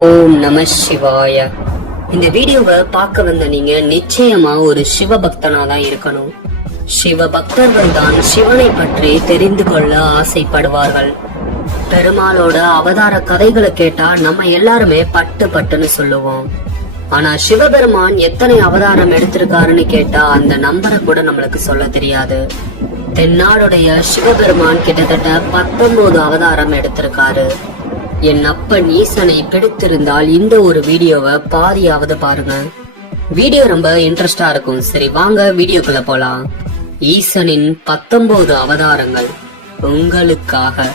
ஓம் நம சிவாய. இந்த வீடியோவை பார்க்க வந்த நீங்க நிச்சயமா ஒரு சிவபக்தனா தான் இருக்கணும். சிவபக்தர்கள் தான் சிவனை பற்றி தெரிந்து கொள்ள ஆசைப்படுவார்கள். பெருமாளோட அவதார கதைகளை கேட்டா நம்ம எல்லாருமே பட்டு பட்டுன்னு சொல்லுவோம். ஆனா சிவபெருமான் எத்தனை அவதாரம் எடுத்திருக்காருன்னு கேட்டா அந்த நம்பரை கூட நம்மளுக்கு சொல்ல தெரியாது. தென்னாடுடைய சிவபெருமான் கிட்டத்தட்ட 19 அவதாரம் எடுத்திருக்காரு. என் அப்பன் ஈசனை பிடித்திருந்தால் இந்த ஒரு வீடியோவை பாதியாவது பாருங்க. வீடியோ ரொம்ப இன்ட்ரெஸ்டா இருக்கும். சரி வாங்க வீடியோக்குள்ள போலாம். ஈசனின் 19 அவதாரங்கள் உங்களுக்காக.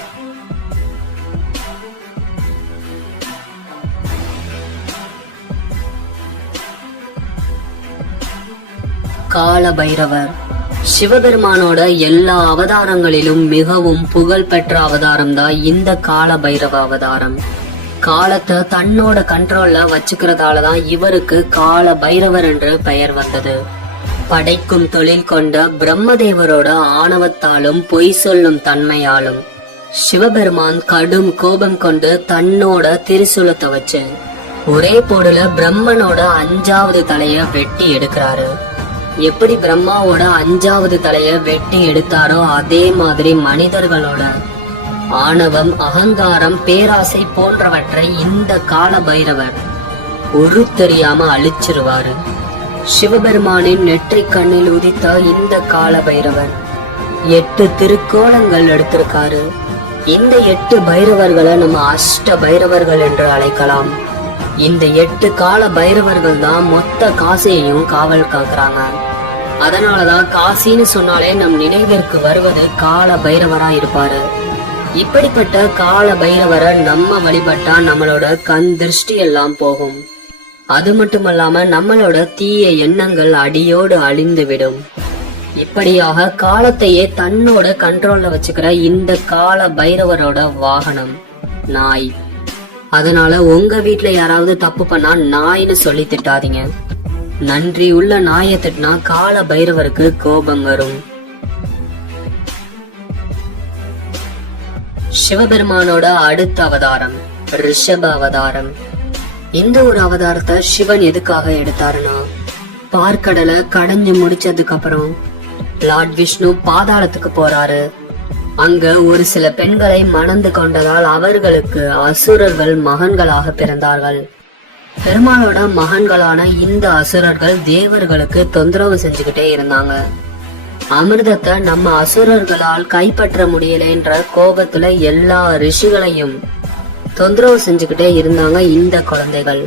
கால பைரவர் சிவபெருமானோட எல்லா அவதாரங்களிலும் மிகவும் புகழ் பெற்ற அவதாரம் தான் இந்த கால பைரவ அவதாரம். காலத்தை தன்னோட கண்ட்ரோல்ல வச்சுக்கிறதாலதான் இவருக்கு கால பைரவர் என்று பெயர் வந்தது. படைக்கும் தொழில் கொண்ட பிரம்மதேவரோட ஆணவத்தாலும் பொய் சொல்லும் தன்மையாலும் சிவபெருமான் கடும் கோபம் கொண்டு தன்னோட திரிசூலத்தை வச்சு ஒரே போடுல பிரம்மனோட 5வது தலைய வெட்டி எடுக்கிறாரு. எப்படி பிரம்மாவோட 5வது தலைய வெட்டி எடுத்தாரோ அதே மாதிரி மனிதர்களோட ஆணவம், அகங்காரம், பேராசை போன்றவற்றை இந்த கால பைரவர் ஒரு தெரியாம அழிச்சிருவாரு. சிவபெருமானின் நெற்றி கண்ணில் உதித்த இந்த கால பைரவர் 8 திருக்கோலங்கள் எடுத்திருக்காரு. இந்த 8 பைரவர்களை நம்ம அஷ்ட பைரவர்கள் என்று அழைக்கலாம். இந்த 8 கால பைரவர்கள் தான் மொத்த காசியையும் காவல் காக்குறாங்க. அதனாலதான் காசின்னு சொன்னாலே நம் நினைவிற்கு வருவது கால பைரவரா இருப்பாரு. இப்படிப்பட்ட கால பைரவரை நம்ம வழிபட்டா நம்மளோட கண் திருஷ்டி எல்லாம் போகும். அது மட்டுமல்லாம நம்மளோட தீய எண்ணங்கள் அடியோடு அழிந்து விடும். இப்படியாக காலத்தையே தன்னோட கண்ட்ரோல்ல வச்சுக்கிற இந்த கால பைரவரோட வாகனம் நாய். அதனால உங்க வீட்டுல யாராவது தப்பு பண்ணா நாய்னு சொல்லி திட்டாதீங்க. நன்றி உள்ள நாயை திட்டினா கால பைரவருக்கு கோபம் வரும். சிவபெருமானோட அடுத்த அவதாரம் ரிஷப அவதாரம். இந்த ஒரு அவதாரத்தை சிவன் எதுக்காக எடுத்தாருன்னா, பார்க்கடலை கடைஞ்சு முடிச்சதுக்கு அப்புறம் லார்ட் விஷ்ணு பாதாளத்துக்கு போறாரு. அங்க ஒரு சில பெண்களை மணந்து கொண்டதால் அவர்களுக்கு அசுரர்கள் மகன்களாக பிறந்தார்கள். பெருமாளோட மகன்களான இந்த அசுரர்கள் தேவர்களுக்கு தொந்தரவு செஞ்சுக்கிட்டே இருந்தாங்க. அமிர்தத்தை நம்ம அசுரர்களால் கைப்பற்ற முடியலன்ற கோபத்துல எல்லா ரிஷிகளையும் தொந்தரவு செஞ்சுக்கிட்டே இருந்தாங்க இந்த குழந்தைகள்.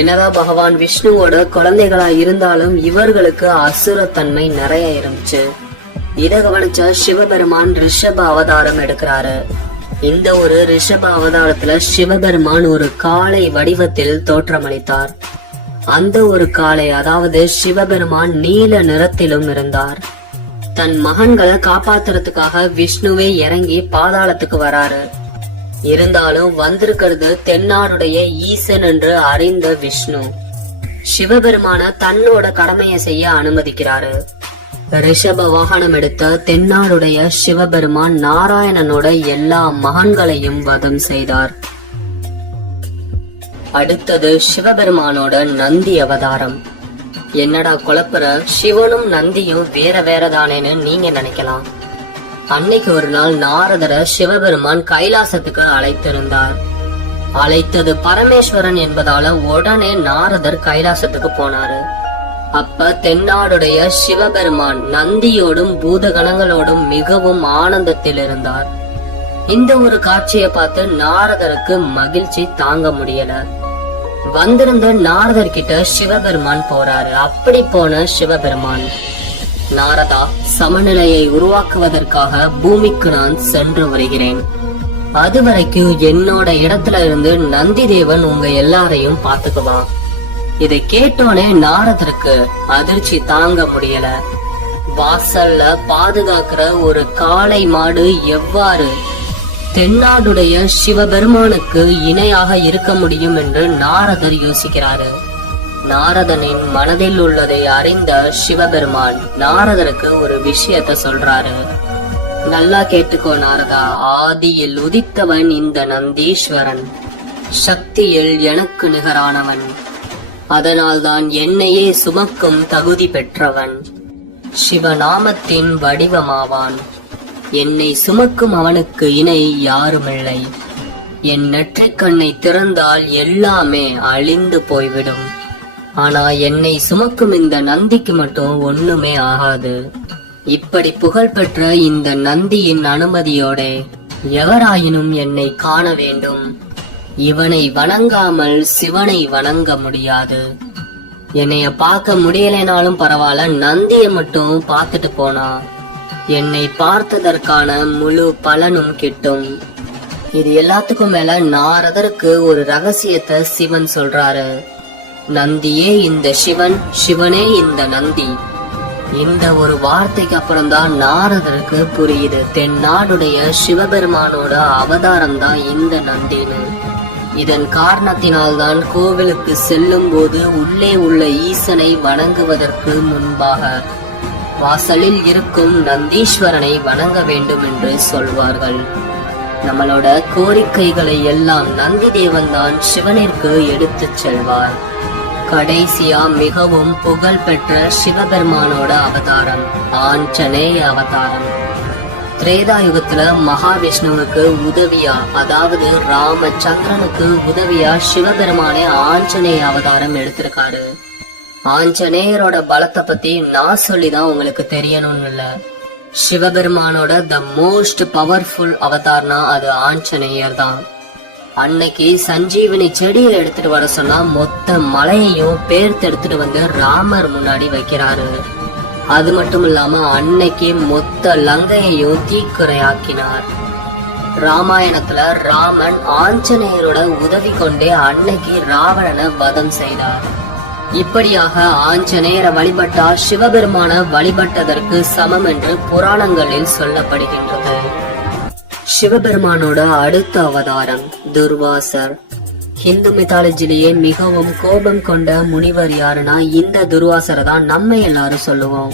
என்னதான் பகவான் விஷ்ணுவோட குழந்தைகளா இருந்தாலும் இவர்களுக்கு அசுரத்தன்மை நிறைய இருந்துச்சு. இத கவனிச்ச சிவபெருமான் ரிஷப அவதாரம் எடுக்கிறாரு. இந்த ஒரு ரிஷப அவதாரத்துல சிவபெருமான் ஒரு காளை வடிவத்தில் தோற்றமளித்தார். அந்த ஒரு காளை, அதாவது சிவபெருமான் நீல நிறத்திலும் இருந்தார். தன் மகன்களை காப்பாத்துறதுக்காக விஷ்ணுவே இறங்கி பாதாளத்துக்கு வராரு. இருந்தாலும் வந்திருக்கிறது தென்னாடுடைய ஈசன் என்று அறிந்த விஷ்ணு சிவபெருமான தன்னோட கடமையை செய்ய அனுமதிக்கிறாரு. ரிஷப வாகனம் எடுத்த தென்னாடுடைய சிவபெருமான் நாராயணனோட எல்லா மகன்களையும் வதம் செய்தார். அடுத்தது சிவபெருமானோட நந்தி அவதாரம். என்னடா குழப்பற, சிவனும் நந்தியும் வேற வேறதானேன்னு நீங்க நினைக்கலாம். அன்னைக்கு ஒரு நாள் நாரதரை சிவபெருமான் கைலாசத்துக்கு அழைத்திருந்தார். அழைத்தது பரமேஸ்வரன் என்பதால உடனே நாரதர் கைலாசத்துக்கு போனாரு. அப்ப தென்னாடுடைய சிவபெருமான் நந்தியோடும் பூதகணங்களோடும் மிகவும் ஆனந்தத்தில் இருந்தார். இந்த ஒரு காட்சியை பார்த்து நாரதருக்கு மகிழ்ச்சி தாங்க முடியல. வந்திருந்த நாரதர் கிட்ட சிவபெருமான் போறாரு. அப்படி போன சிவபெருமான், நாரதா, சமநிலையை உருவாக்குவதற்காக பூமிக்கு நான் சென்று வருகிறேன். அது வரைக்கும் என்னோட இடத்துல இருந்து நந்தி தேவன் உங்க எல்லாரையும் பாத்துக்குவான். இதை கேட்டோனே நாரதருக்கு அதிர்ச்சி தாங்க முடியல. வாசல்ல பாதுகாக்கிற ஒரு காளை மாடு எவ்வாறு தென்னாடுடைய சிவபெருமானுக்கு இணையாக இருக்க முடியும் என்று நாரதர் யோசிக்கிறாரு. நாரதனின் மனதில் உள்ளதை அறிந்த சிவபெருமான் நாரதருக்கு ஒரு விஷயத்த சொல்றாரு. நல்லா கேட்டுக்கோ நாரதா, ஆதியில் உதித்தவன் இந்த நந்தீஸ்வரன். சக்தியில் எனக்கு நிகரானவன். அதனால்தான் என்னையே சுமக்கும் தகுதி பெற்றவன். சிவநாமத்தின் வடிவமாவான். என்னை சுமக்கும் அவனுக்கு இணை யாருமில்லை. என் நெற்றிக் கண்ணை திறந்தால் எல்லாமே அழிந்து போய்விடும். ஆனா என்னை சுமக்கும் இந்த நந்திக்கு மட்டும் ஒண்ணுமே ஆகாது. இப்படி புகழ்பெற்ற இந்த நந்தியின் அனுமதியோட எவராயினும் என்னை காண வேண்டும். இவனை வணங்காமல் சிவனை வணங்க முடியாது. என்னைய பார்க்க முடியலைனாலும் பரவாயில்ல, நந்திய மட்டும் பார்த்துட்டு போனா என்னை பார்த்ததற்கான முழு பலனும் கிட்டும். இது எல்லாத்துக்கும் மேல நாரதருக்கு ஒரு ரகசியத்தை சிவன் சொல்றாரு. நந்தியே இந்த சிவன், சிவனே இந்த நந்தி. இந்த ஒரு வார்த்தைக்கு அப்புறம் தான் நாரதருக்கு புரியுது, தென்னாடுடைய சிவபெருமானோட அவதாரம் தான் இந்த நந்தின்னு. இதன் காரணத்தினால்தான் கோவிலுக்கு செல்லும் போது உள்ளே உள்ள ஈசனை வணங்குவதற்கு முன்பாக வாசலில் இருக்கும் நந்தீஸ்வரனை வணங்க வேண்டும் என்று சொல்வார்கள். நம்மளோட கோரிக்கைகளை எல்லாம் நந்தி தேவன் தான் சிவனிற்கு எடுத்து செல்வார். கடைசியா மிகவும் புகழ் பெற்ற சிவபெருமானோட அவதாரம் ஆஞ்சநேய அவதாரம். திரேதாயுகத்துல மகாவிஷ்ணுவுக்கு உதவியா, அதாவது ராமச்சந்திரனுக்கு உதவியா சிவபெருமானே ஆஞ்சநேய அவதாரம் எடுத்திருக்காரு. ஆஞ்சநேயரோட பலத்தை பத்தி நான் சொல்லிதான் உங்களுக்கு தெரியணும்னு இல்ல. சிவபெருமானோட த மோஸ்ட் பவர்ஃபுல் அவதார்னா அது ஆஞ்சநேயர் தான். அன்னைக்கு சஞ்சீவனி செடியை எடுத்துட்டு வர சொன்னா மொத்த மலையையும் பேர்த்து எடுத்துட்டு வந்து ராமர் முன்னாடி வைக்கிறாரு. அது மட்டும் இல்லாம அன்னைக்கு மொத்த லங்கையையும் தீக்குறையாக்கினார். ராமாயணத்துல ராமன் ஆஞ்சநேயரோட உதவி கொண்டே அன்னைக்கு ராவணனை வதம் செய்தார். இப்படியாக ஆஞ்சநேயரை வழிபட்டா சிவபெருமான வழிபட்டதற்கு சமம் என்று புராணங்களில் சொல்லப்படுகின்றது. சிவபெருமானோட அடுத்த அவதாரம் துர்வாசர். ஹிந்து மித்தாலஜிலேயே மிகவும் கோபம் கொண்ட முனிவர் யாருன்னா இந்த துர்வாசரை தான் நம்ம எல்லாரும் சொல்லுவோம்.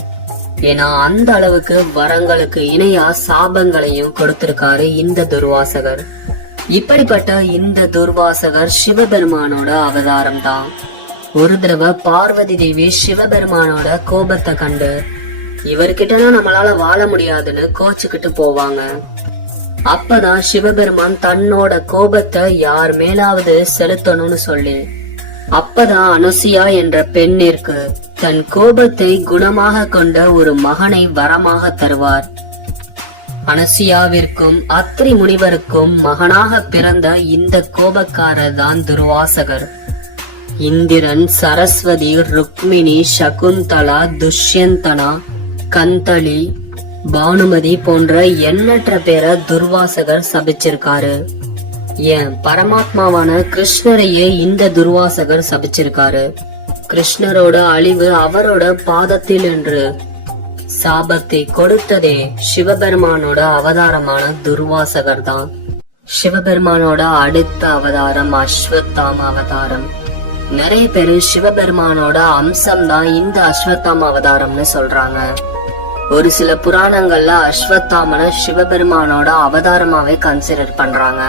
ஏன்னா அந்த அளவுக்கு வரங்களுக்கு இணையா சாபங்களையும் கொடுத்திருக்காரு இந்த துர்வாசகர். இப்படிப்பட்ட இந்த துர்வாசகர் சிவபெருமானோட அவதாரம் தான். ஒரு தடவை பார்வதி தேவி சிவபெருமானோட கோபத்தை கண்டு இவர்கிட்டனா நம்மளால வாழ முடியாதுன்னு கோச்சுக்கிட்டு போவாங்க. அப்பதான் சிவபெருமான் தன்னோட கோபத்தை யார் மேலாவது செலுத்தணும்னு சொல்லி அப்பதான் அனுசியா என்ற பெண்ணிற்கு தன் கோபத்தை குணமாக கொண்ட ஒரு மகனை வரமாக தருவார். அனுசியாவிற்கும் அத்ரி முனிவருக்கும் மகனாக பிறந்த இந்த கோபக்காரர் தான் துர்வாசகர். இந்திரன், சரஸ்வதி, ருக்மிணி, சகுந்தலா, துஷ்யந்தனா, கந்தளி, பானுமதி போன்ற எண்ணற்ற பேரை துர்வாசகர் சபிச்சிருக்காரு. ஏன் பரமாத்மாவான கிருஷ்ணரையே இந்த துர்வாசகர் சபிச்சிருக்காரு. கிருஷ்ணரோட அழிவு அவரோட பாதத்தில் என்று சாபத்தை கொடுத்ததே சிவபெருமானோட அவதாரமான துர்வாசகர் தான். சிவபெருமானோட அடுத்த அவதாரம் அஸ்வத்தாம அவதாரம். நிறைய பேரு சிவபெருமானோட அம்சம் தான் இந்த அஸ்வத்தாம அவதாரம்னு சொல்றாங்க. ஒரு சில புராணங்கள்ல அஸ்வத்தாமனை சிவபெருமானோட அவதாரமாவே கன்சிடர் பண்றாங்க.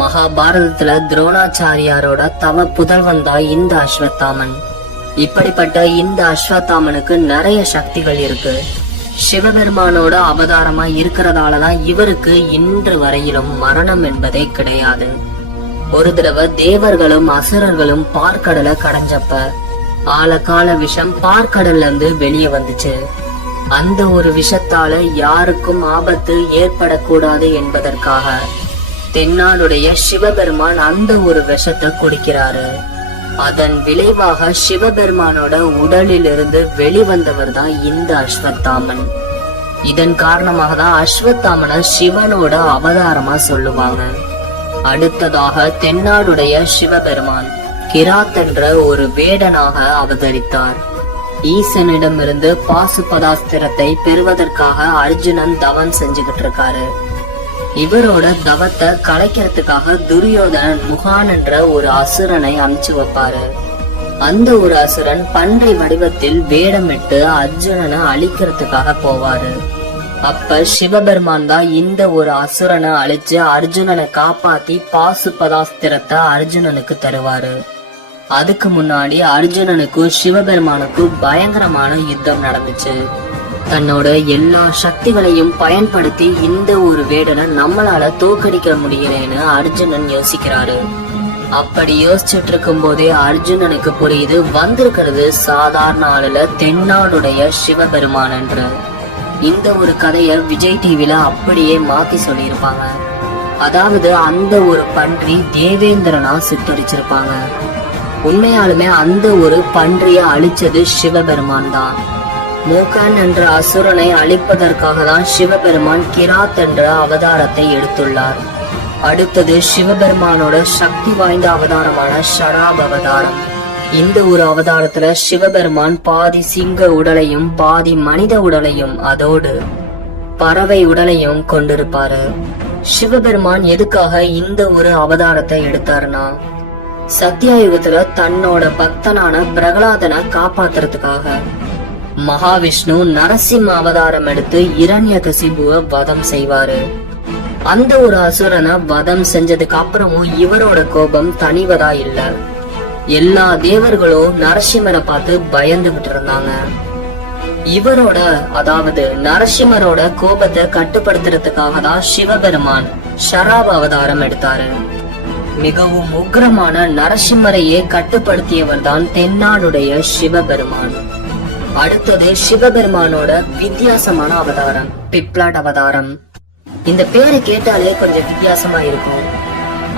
மகாபாரதத்துல துரோணாச்சாரியாரோட தவ புதல்வன் தான் இந்த அஸ்வத்தாமன். இப்படிப்பட்ட இந்த அஸ்வத்தாமனுக்கு நிறைய சக்திகள் இருக்கு. சிவபெருமானோட அவதாரமா இருக்கிறதாலதான் இவருக்கு இன்று வரையிலும் மரணம் என்பதே கிடையாது. ஒரு தடவை தேவர்களும் அசுரர்களும் பார்க்கடலை கடைஞ்சப்ப ஆழகால விஷம் பார்க்கடல்ல இருந்து வெளியே வந்துச்சு. அந்த ஒரு விஷத்தால யாருக்கும் ஆபத்து ஏற்படக்கூடாது என்பதற்காக தென்னாடுடைய சிவபெருமான் அந்த ஒரு விஷத்தை குடிக்கிறாரு. அதன் விளைவாக சிவபெருமானோட உடலில் இருந்து வெளிவந்தவர் தான் இந்த அஸ்வத்தாமன். இதன் காரணமாக தான் அஸ்வத்தாமனை சிவனோட அவதாரமா சொல்லுவாங்க. அடுத்ததாக தென்னாடுடைய சிவபெருமான் கிராத் என்ற ஒரு வேடனாக அவதரித்தார். ஈசனிடமிருந்து பாசுபதாஸ்திரத்தை பெறுவதற்காக அர்ஜுனன் தவம் செஞ்சுகிட்டு இருக்காரு. இவரோட தவத்தை கலைக்கிறதுக்காக துரியோதனன் முகான் என்ற ஒரு அசுரனை அனுப்பிச்சு வைப்பாரு. அந்த ஒரு அசுரன் பன்றி வடிவத்தில் வேடமிட்டு அர்ஜுனனை அழிக்கிறதுக்காக போவாரு. அப்ப சிவபெருமான் தான் இந்த ஒரு அசுரனை அழிச்சு அர்ஜுனனை காப்பாத்தி பாசுபதாஸ்திரத்தை அர்ஜுனனுக்கு தருவாரு. அதுக்கு முன்னாடி அர்ஜுனனுக்கும் சிவபெருமானுக்கும் பயங்கரமான யுத்தம் நடந்துச்சு. தன்னோட எல்லா சக்திகளையும் பயன்படுத்தி இந்த ஒரு வேடனை நம்மளால தோக்கடிக்க முடியலன்னு அர்ஜுனன் யோசிக்கிறாரு. அப்படி யோசிச்சுட்டு இருக்கும் போதே அர்ஜுனனுக்கு புரியுது, வந்திருக்கிறது சாதாரண ஆளுல தென்னாடுடைய சிவபெருமான் என்று. இந்த ஒரு கதைய விஜய் டிவில அப்படியே மாத்தி சொல்லியிருப்பாங்க. அதாவது அந்த ஒரு பன்றி தேவேந்திரனா சித்தரிச்சிருப்பாங்க. உண்மையாலுமே அந்த ஒரு பன்றிய அழிச்சது சிவபெருமான் தான். மூக்கன் என்ற அசுரனை அழிப்பதற்காக தான் சிவபெருமான் கிராத் என்ற அவதாரத்தை எடுத்துள்ளார். அடுத்தது சிவபெருமானோட சக்தி வாய்ந்த அவதாரமான ஷராப் அவதாரம். இந்த ஒரு அவதாரத்துல சிவபெருமான் பாதி சிங்க உடலையும் பாதி மனித உடலையும் அதோடு பறவை உடலையும் கொண்டிருப்பாரு. சிவபெருமான் எதுக்காக இந்த ஒரு அவதாரத்தை எடுத்தாருன்னா, சத்தியாயுகத்துல தன்னோட பக்தனான பிரகலாதனை காப்பாத்துறதுக்காக மகாவிஷ்ணு நரசிம்ம அவதாரம் எடுத்து இரண்யகசிபுவை வதம் செய்வாரு. அந்த ஒரு அசுரனை வதம் செஞ்சதுக்கு அப்புறமும் இவரோட கோபம் தணிவதா இல்ல. எல்லா தேவர்களும் நரசிம்மரை பார்த்து பயந்துகிட்டு இருந்தாங்க. இவரோட அதாவது நரசிம்மரோட கோபத்தை கட்டுப்படுத்துறதுக்காக தான் சிவபெருமான் ஷராப் அவதாரம் எடுத்தாரு. மிகவும் உக்கிரமான நரசிம்மரையே கட்டுப்படுத்தியவர் தான் தென்னாடுடைய சிவபெருமான். அடுத்தது சிவபெருமானோட வித்தியாசமான அவதாரம் பிப்லாட் அவதாரம். இந்த பேரை கேட்டாலே கொஞ்சம் வித்தியாசமா இருக்கும்.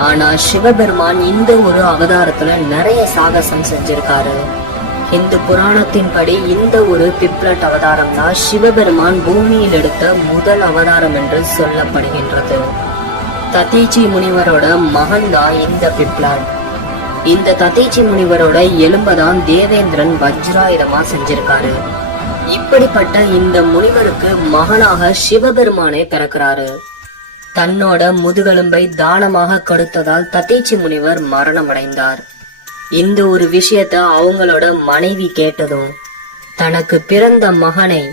ஆனா சிவபெருமான் இந்த ஒரு அவதாரத்துல நிறைய சாகசம் செஞ்சிருக்காரு. இந்து புராணத்தின்படி இந்த ஒரு பிப்லாட் அவதாரம் தான் சிவபெருமான் பூமியில் எடுத்த முதல் அவதாரம் என்று சொல்லப்படுகின்றது. ததீச்சி முனிவரோட மகன் தான் இந்த பிப்லாட். இந்த ததீச்சி முனிவரோட எலும்பதான் தேவேந்திரன் வஜ்ராயுதமா செஞ்சிருக்காரு. இப்படிப்பட்ட இந்த முனிவருக்கு மகனாக சிவபெருமானே பிறக்கிறாரு. தன்னோட முதுகெலும்பை தானமாக கொடுத்ததால் ததீச்சி முனிவர் மரணம் அடைந்தார். இந்த ஒரு விஷயத்த அவங்களோட மனைவி கேட்டதும் தனக்கு பிறந்த மகனை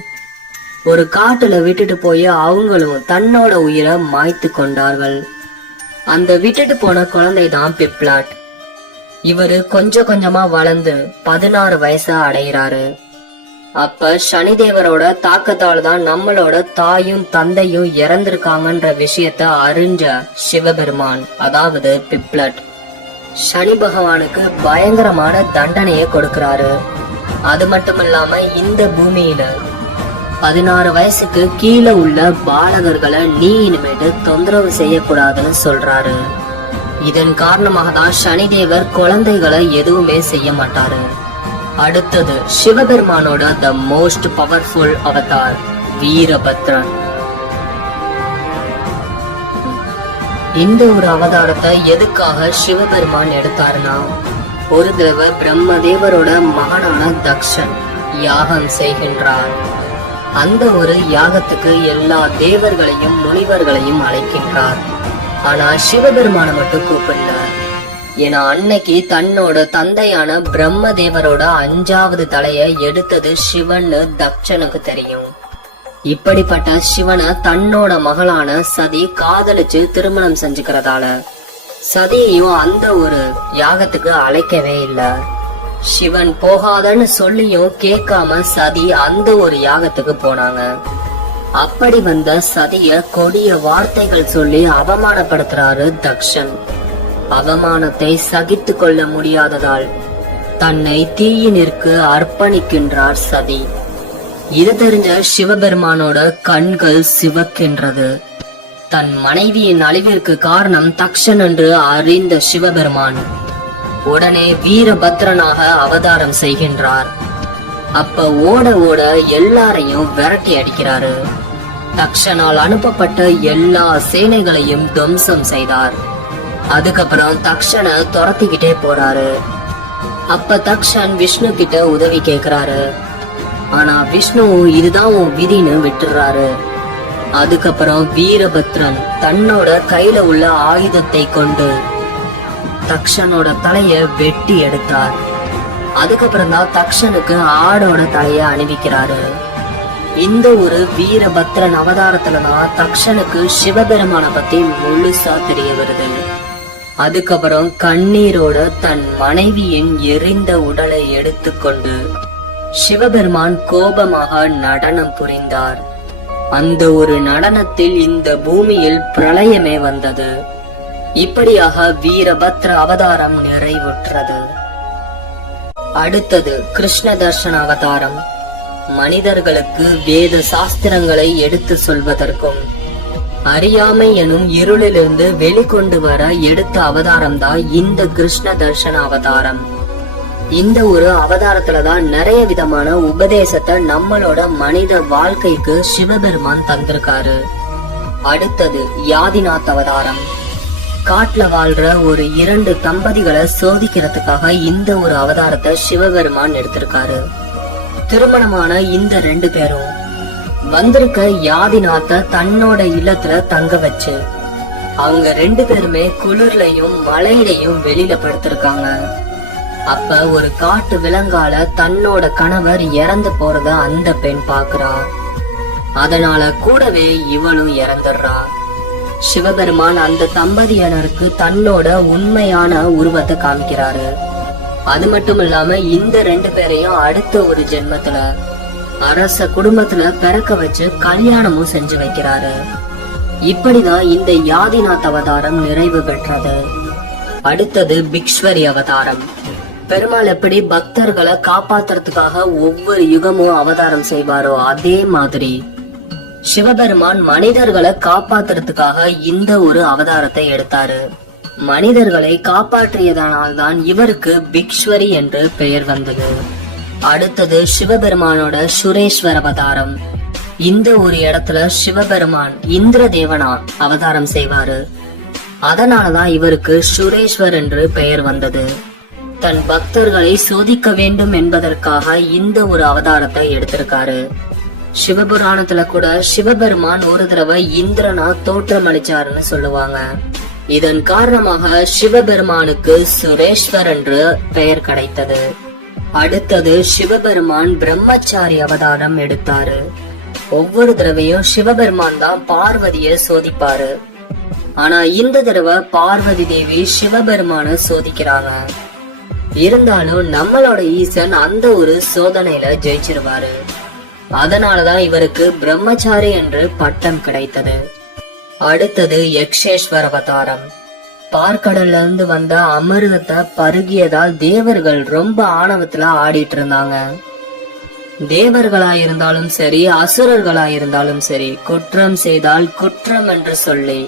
ஒரு காட்டுல விட்டுட்டு போய் அவங்களும் தன்னோட உயிரை மாய்த்து கொண்டார்கள். அந்த விட்டுட்டு போன குழந்தை தான் பிப்லாட். இவரு கொஞ்சம் கொஞ்சமா வளர்ந்து 16 வயசு அடைகிறாரு. அப்ப சனிதேவரோட தாக்கத்தால தான் நம்மளோட தாயும் தந்தையும் இறந்திருக்காங்கன்ற விஷயத்த அறிஞ்ச சிவபெருமான் அதாவது பிப்லட் சனி பகவானுக்கு பயங்கரமான தண்டனையை கொடுக்கிறாரு. அது மட்டும் இல்லாம இந்த பூமியில 16 வயசுக்கு கீழே உள்ள பாலகர்களை நீ இனிமேட்டு தொந்தரவு செய்யக்கூடாதுன்னு சொல்றாரு. இதன் காரணமாக தான் சனிதேவர் குழந்தைகளை எதுவுமே செய்ய மாட்டாரு. அடுத்தது சிவபெருமானோட the most powerful avatar Veerabhadran. இந்த ஒரு அவதாரத்தை எதுக்காக சிவபெருமான் எடுத்தாருன்னா, ஒரு தடவை பிரம்மதேவரோட மகனான தக்ஷன் யாகம் செய்கின்றார். அந்த ஒரு யாகத்துக்கு எல்லா தேவர்களையும் முனிவர்களையும் அழைக்கின்றார். ஆனா சிவபெருமான மட்டும் கூப்பிடல. ஏன்னா அன்னைக்கு தன்னோட தந்தையான பிரம்மதேவரோட 5வது தலைய எடுத்தது சிவன்னு தக்ஷனுக்கு தெரியும். இப்படிப்பட்ட சிவனை தன்னோட மகளான சதி காதலிச்சு திருமணம் செஞ்சுக்கிறதால சதியையும் அந்த ஒரு யாகத்துக்கு அழைக்கவே இல்ல. சிவன் போகாதன்னு சொல்லியும் கேட்காம சதி அந்த ஒரு யாகத்துக்கு போனாங்க. அப்படி வந்த சதிய கொடிய வார்த்தைகள் சொல்லி அவமானப்படுத்துறாரு தக்ஷன். அவமானத்தை சகித்து கொள்ள முடியாததால் தன்னை தீயினிற்கு அர்ப்பணிக்கின்றார் சதி. இது தெரிஞ்ச சிவபெருமானோட கண்கள் சிவக்கின்றது. தன் மனைவியின் அழிவிற்கு காரணம் தக்ஷன் என்று அறிந்த சிவபெருமான் உடனே வீரபத்ரனாக அவதாரம் செய்கின்றார். அப்ப ஓட ஓட எல்லாரையும் விரட்டி அடிக்கிறாரு. தக்ஷனால் அனுப்பப்பட்ட எல்லா சேனைகளையும் துவம்சம் செய்தார். அதுக்கப்புறம் தக்ஷனை துரத்திக்கிட்டே போறாரு. அப்ப தக்ஷன் விஷ்ணு கிட்ட உதவி கேக்குறாரு. ஆனா விஷ்ணு இதுதான் உன் விதின்னு விட்டுறாரு. அதுக்கப்புறம் வீரபத்ரன் தன்னோட கையில உள்ள ஆயுதத்தை கொண்டு தக்ஷனோட தலைய வெட்டி எடுத்தார். அதுக்கப்புறம் தான் தக்ஷனுக்கு ஆடோட தலைய அணிவிக்கிறாரு. இந்த ஒரு வீரபத்ரன் அவதாரத்துலதான் தக்ஷனுக்கு சிவபெருமான பத்தி முழுசா தெரிய வருது. அதுக்கப்புறம் கண்ணீரோட தன் மனைவியின் எரிந்த உடலை எடுத்துக்கொண்டு சிவபெருமான் கோபமாக நடனம் புரிந்தார். அந்த ஒரு நடனத்தில் இந்த பூமியில் பிரளயமே வந்தது. இப்படியாக வீரபத்ர அவதாரம் நிறைவுற்றது. அடுத்தது கிருஷ்ண தர்ஷன அவதாரம். மனிதர்களுக்கு வேத சாஸ்திரங்களை எடுத்து சொல்வதற்கும் அறியாமை எனும் இருளிலிருந்து வெளிக்கொண்டு வர எடுத்த அவதாரம் தான் இந்த கிருஷ்ண தர்ஷன அவதாரம். இந்த ஒரு அவதாரத்துலதான் நிறைய விதமான உபதேசத்தை நம்மளோட மனித வாழ்க்கைக்கு சிவபெருமான் தந்திருக்காரு. அடுத்தது யாதிநாத் அவதாரம். காட்டுல வாழ்ற ஒரு 2 தம்பதிகளை சோதிக்கிறதுக்காக இந்த ஒரு அவதாரத்தை சிவபெருமான் எடுத்திருக்காரு. திருமணமான இந்த 2 பேரும் வந்திருக்க யாதிநாத்த தன்னோட இல்லத்துல தங்க வச்சு அவங்க 2 பேருமே குளிர்லயும் மழையிலையும் வெளியில படுத்திருக்காங்க. அப்ப ஒரு காட்டு விலங்கால தன்னோட கணவர் இறந்து போறத அந்த பெண் பாக்குறா. அதனால கூடவே இவளும் இறந்துடுறா. சிவபெருமான் அந்த தம்பதியினருக்கு தன்னோட உண்மையான உருவத்தை காமிக்கிறாரு. அது மட்டும் இல்லாம இந்த 2 பேரையும் அடுத்த ஒரு ஜென்மத்துல அரச குடும்பத்துல பிறக்க வச்சு கல்யாணமும் செஞ்சு வைக்கிறாரு. இப்படிதான் இந்த யாதிநாத் அவதாரம் நிறைவு பெற்றது. அடுத்தது பிக்ஷ்வரி அவதாரம். பெருமாள் எப்படி பக்தர்களை காப்பாத்துறதுக்காக ஒவ்வொரு யுகமும் அவதாரம் செய்வாரோ அதே மாதிரி சிவபெருமான் மனிதர்களை காப்பாத்துறதுக்காக இந்த ஒரு அவதாரத்தை எடுத்தாரு. மனிதர்களை காப்பாற்றியதனால்தான் இவருக்கு பிக்ஷ்வரி என்று பெயர் வந்தது. அடுத்தது சிவபெருமானோட சுரேஸ்வர் அவதாரம். இந்த ஒரு இடத்துல சிவபெருமான் இந்திர தேவனா அவதாரம் செய்வாரு. அதனாலதான் இவருக்கு சுரேஸ்வர் என்று பெயர் வந்தது. தன் பக்தர்களை சோதிக்க வேண்டும் என்பதற்காக இந்த ஒரு அவதாரத்தை எடுத்திருக்காரு. சிவபுராணத்துல கூட சிவபெருமான் ஒரு தடவை இந்திரனா தோற்றமளிச்சாருன்னு சொல்லுவாங்க. இதன் காரணமாக சிவபெருமானுக்கு சுரேஸ்வர் என்று பெயர் கிடைத்தது. அடுத்தது சிவபெருமான் பிரம்மச்சாரி அவதாரம் எடுத்தாரு. ஒவ்வொரு தடவையும் சிவபெருமான் தான் பார்வதிய சோதிப்பாரு. ஆனா இந்த தடவை பார்வதி தேவி சிவபெருமான சோதிக்கிறாங்க. இருந்தாலும் நம்மளோட ஈசன் அந்த ஒரு சோதனையில ஜெயிச்சிருவாரு. அதனாலதான் இவருக்கு பிரம்மச்சாரி என்று பட்டம் கிடைத்தது. அடுத்தது யக்ஷேஸ்வர் அவதாரம். பார்க்கடல்ல இருந்து வந்த அமிர்தத்தை பருகியதால் தேவர்கள் ரொம்ப ஆணவத்துல ஆடிட்டு இருந்தாங்க. தேவர்களாயிருந்தாலும் சரி அசுரர்களாயிருந்தாலும் சரி குற்றம் செய்தால் குற்றம் என்று சொல்லி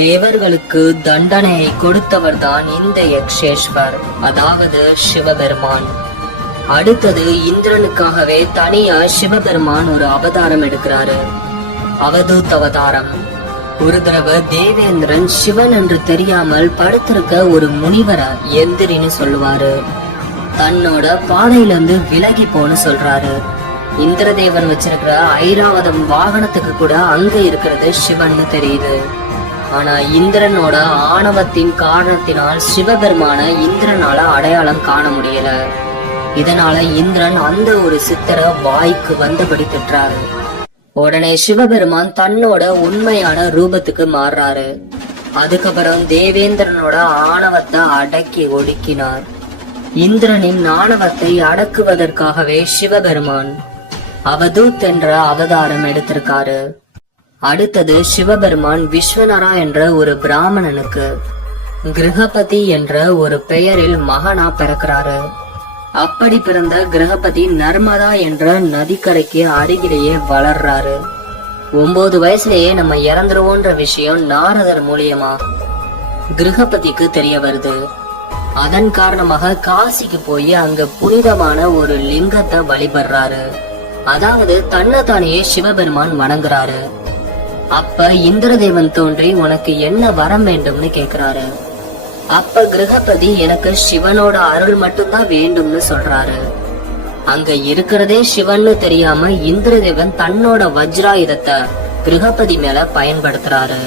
தேவர்களுக்கு தண்டனையை கொடுத்தவர் தான் இந்த யக்ஷேஸ்வர், அதாவது சிவபெருமான். அடுத்தது இந்திரனுக்காகவே தனியா சிவபெருமான் ஒரு அவதாரம் எடுக்கிறாரு, அவதூத் அவதாரம். ஒரு தடவை தேவேந்திரன் சிவன் என்று தெரியாமல் படுத்திருக்க ஒரு முனிவரை எந்திரின்னு சொல்லுவாரு. தன்னோட பாதையிலிருந்து விலகி போன்னு சொல்றாரு. இந்திரதேவன் வச்சிருக்கிற ஐராவதம் வாகனத்துக்கு கூட அங்க இருக்கிறது சிவன்னு தெரியுது. ஆனா இந்திரனோட ஆணவத்தின் காரணத்தினால் சிவபெருமான இந்திரனால அடையாளம் காண முடியல. இதனால இந்திரன் அந்த ஒரு சித்தரை வாய்க்கு வந்தபடி திட்டுறாரு. உடனே சிவபெருமான் தன்னோட உண்மையான ரூபத்துக்கு மாறுறாரு. அதுக்கப்புறம் தேவேந்திரனோட ஆணவத்தை அடக்கி ஒடுக்கினார். இந்திரனின் ஆணவத்தை அடக்குவதற்காகவே சிவபெருமான் அவதூத் என்ற அவதாரம் எடுத்திருக்காரு. அடுத்தது சிவபெருமான் விஸ்வநரா என்ற ஒரு பிராமணனுக்கு கிரகபதி என்ற ஒரு பெயரில் மகனா பிறக்கிறாரு. அப்படி பிறந்த கிரகபதி நர்மதா என்ற நதிக்கரைக்கு அருகிலேயே வளர்றாரு. 9 வயசுலயே நம்ம இறந்துருவோன்ற விஷயம் நாரதர் மூலியமா கிரகபதிக்கு தெரிய வருது. அதன் காரணமாக காசிக்கு போய் அங்க புனிதமான ஒரு லிங்கத்தை வழிபடுறாரு. அதாவது தன்னைத்தானே சிவபெருமான் வணங்குறாரு. அப்ப இந்திரதேவன் தோன்றி உனக்கு என்ன வரம் வேண்டும்னு கேக்குறாரு. அப்ப கிரகபதி எனக்கு சிவனோட அருள் மட்டும்தான் வேண்டும்னு சொல்றாரு. அங்க இருக்கிறதே சிவன்னு தெரியாம இந்திரதேவன் தன்னோட வஜ்ராயுதத்தை கிரகபதி மேல பயன்படுத்துறாரு.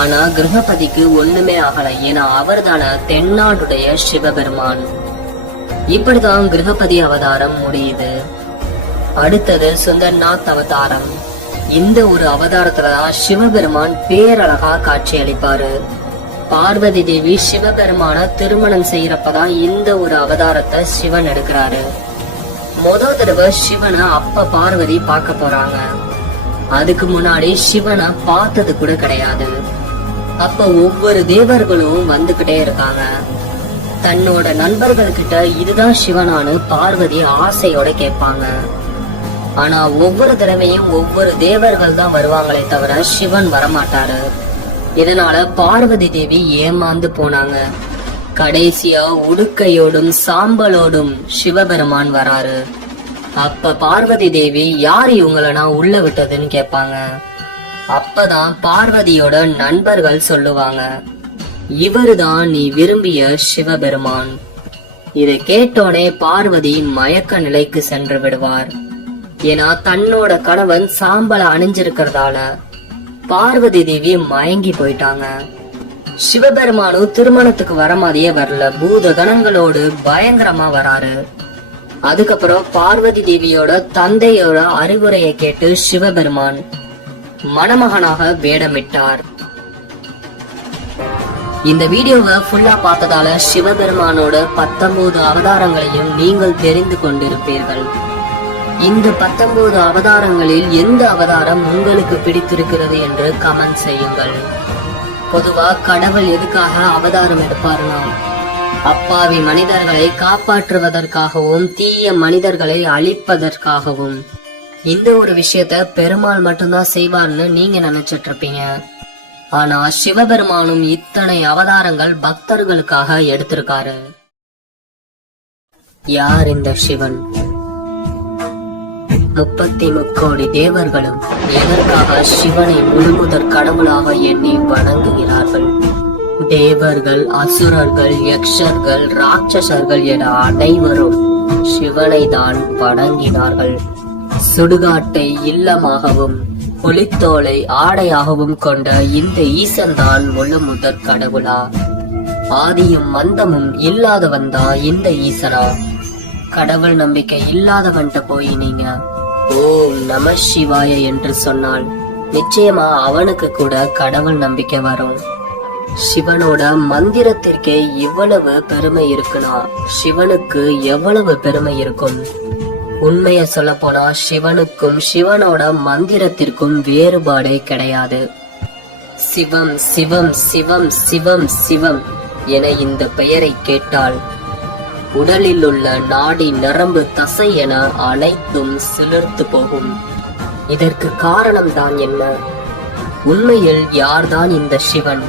ஆனா கிரகபதிக்கு ஒண்ணுமே ஆகல. ஏன்னா அவர் தான தென்னாடுடைய சிவபெருமான். இப்படிதான் கிரகபதி அவதாரம் முடியுது. அடுத்தது சுந்தர்நாத் அவதாரம். இந்த ஒரு அவதாரத்துலதான் சிவபெருமான் பேரழகா காட்சி அளிப்பாரு. பார்வதி தேவி சிவபெருமான திருமணம் செய்யறப்பதான் இந்த ஒரு அவதாரத்தை சிவன் எடுக்கிறாரு. முதல் தடவை சிவனை அப்ப பார்வதி பார்க்க போறாங்க. அதுக்கு முன்னாடி சிவனை பார்த்தது கூட கிடையாது. அப்ப ஒவ்வொரு தேவர்களும் வந்துகிட்டே இருக்காங்க. தன்னோட நண்பர்கள் கிட்ட இதுதான் சிவனானு பார்வதி ஆசையோட கேட்பாங்க. ஆனா ஒவ்வொரு தடவையும் ஒவ்வொரு தேவர்கள் தான் வருவாங்களே தவிர சிவன் வரமாட்டாரு. இதனால பார்வதி தேவி ஏமாந்து போனாங்க. கடைசியா உடுக்கையோடும் சாம்பலோடும் சிவபெருமான் வராரு. அப்ப பார்வதி தேவி யார் இவங்கள நான் உள்ள விட்டதுன்னு கேட்பாங்க. அப்பதான் பார்வதியோட நண்பர்கள் சொல்லுவாங்க, இவருதான் நீ விரும்பிய சிவபெருமான். இதை கேட்டோனே பார்வதி மயக்க நிலைக்கு சென்று விடுவார். ஏன்னா தன்னோட கணவன் சாம்பல அணிஞ்சிருக்கிறதால பார்வதி தேவி மயங்கி போயிட்டாங்க. சிவபெருமானும் திருமணத்துக்கு வர மாதிரியே வரல, பூத கணங்களோடு பயங்கரமா வராரு. அதுக்கப்புறம் பார்வதி தேவியோட தந்தையோட அறிவுரையை கேட்டு சிவபெருமான் மணமகனாக வேடமிட்டார். இந்த வீடியோவை ஃபுல்லா பார்த்ததால சிவபெருமானோட 19 அவதாரங்களையும் நீங்கள் தெரிந்து கொண்டிருப்பீர்கள். இந்த 19 அவதாரங்களில் எந்த அவதாரம் உங்களுக்கு பிடித்திருக்கிறது என்று கமெண்ட் செய்யுங்கள். பொதுவா கடவுள் எதுக்காக அவதாரம் எடுப்பாருன்னா, அப்பாவி மனிதர்களை காப்பாற்றுவதற்காகவும் தீய மனிதர்களை அழிப்பதற்காகவும். இந்த ஒரு விஷயத்த பெருமாள் மட்டும்தான் செய்வார்னு நீங்க நினைச்சிட்டு இருப்பீங்க. ஆனா சிவபெருமானும் இத்தனை அவதாரங்கள் பக்தர்களுக்காக எடுத்திருக்காரு. யார் இந்த சிவன்? 33 கோடி தேவர்களும் எதற்காக சிவனை முழுமுதற் கடவுளாக எண்ணி வணங்குகிறார்கள்? தேவர்கள், அசுரர்கள், யக்ஷர்கள், ராட்சசர்கள் என அனைவரும் சிவனை தான் வணங்கினார்கள். சுடுகாட்டை இல்லமாகவும் புலித்தோலை ஆடையாகவும் கொண்ட இந்த ஈசன் தான் முழு முதற் கடவுளா? ஆதியும் மந்தமும் இல்லாதவன் தான் இந்த ஈசனா? கடவுள் நம்பிக்கை இல்லாதவன்ட்ட போய் நீங்க ஓம் நம சிவாய என்று சொன்னால் நிச்சயமா அவனுக்கு கூட கடவுள் நம்பிக்கை வரும். சிவனோட மந்திரத்திற்கே இவ்வளவு பெருமை இருக்குனா சிவனுக்கு எவ்வளவு பெருமை இருக்கும்? உண்மைய சொல்ல போனா சிவனுக்கும் சிவனோட மந்திரத்திற்கும் வேறுபாடே கிடையாது. சிவம் சிவம் சிவம் சிவம் சிவம் என இந்த பெயரை கேட்டால் உடலில் உள்ள நாடி நரம்பு தசை என அனைத்தும் சிலிர்த்து போகும். இதற்கு காரணம் தான் என்ன? உண்மையில் யார்தான் இந்த சிவன்?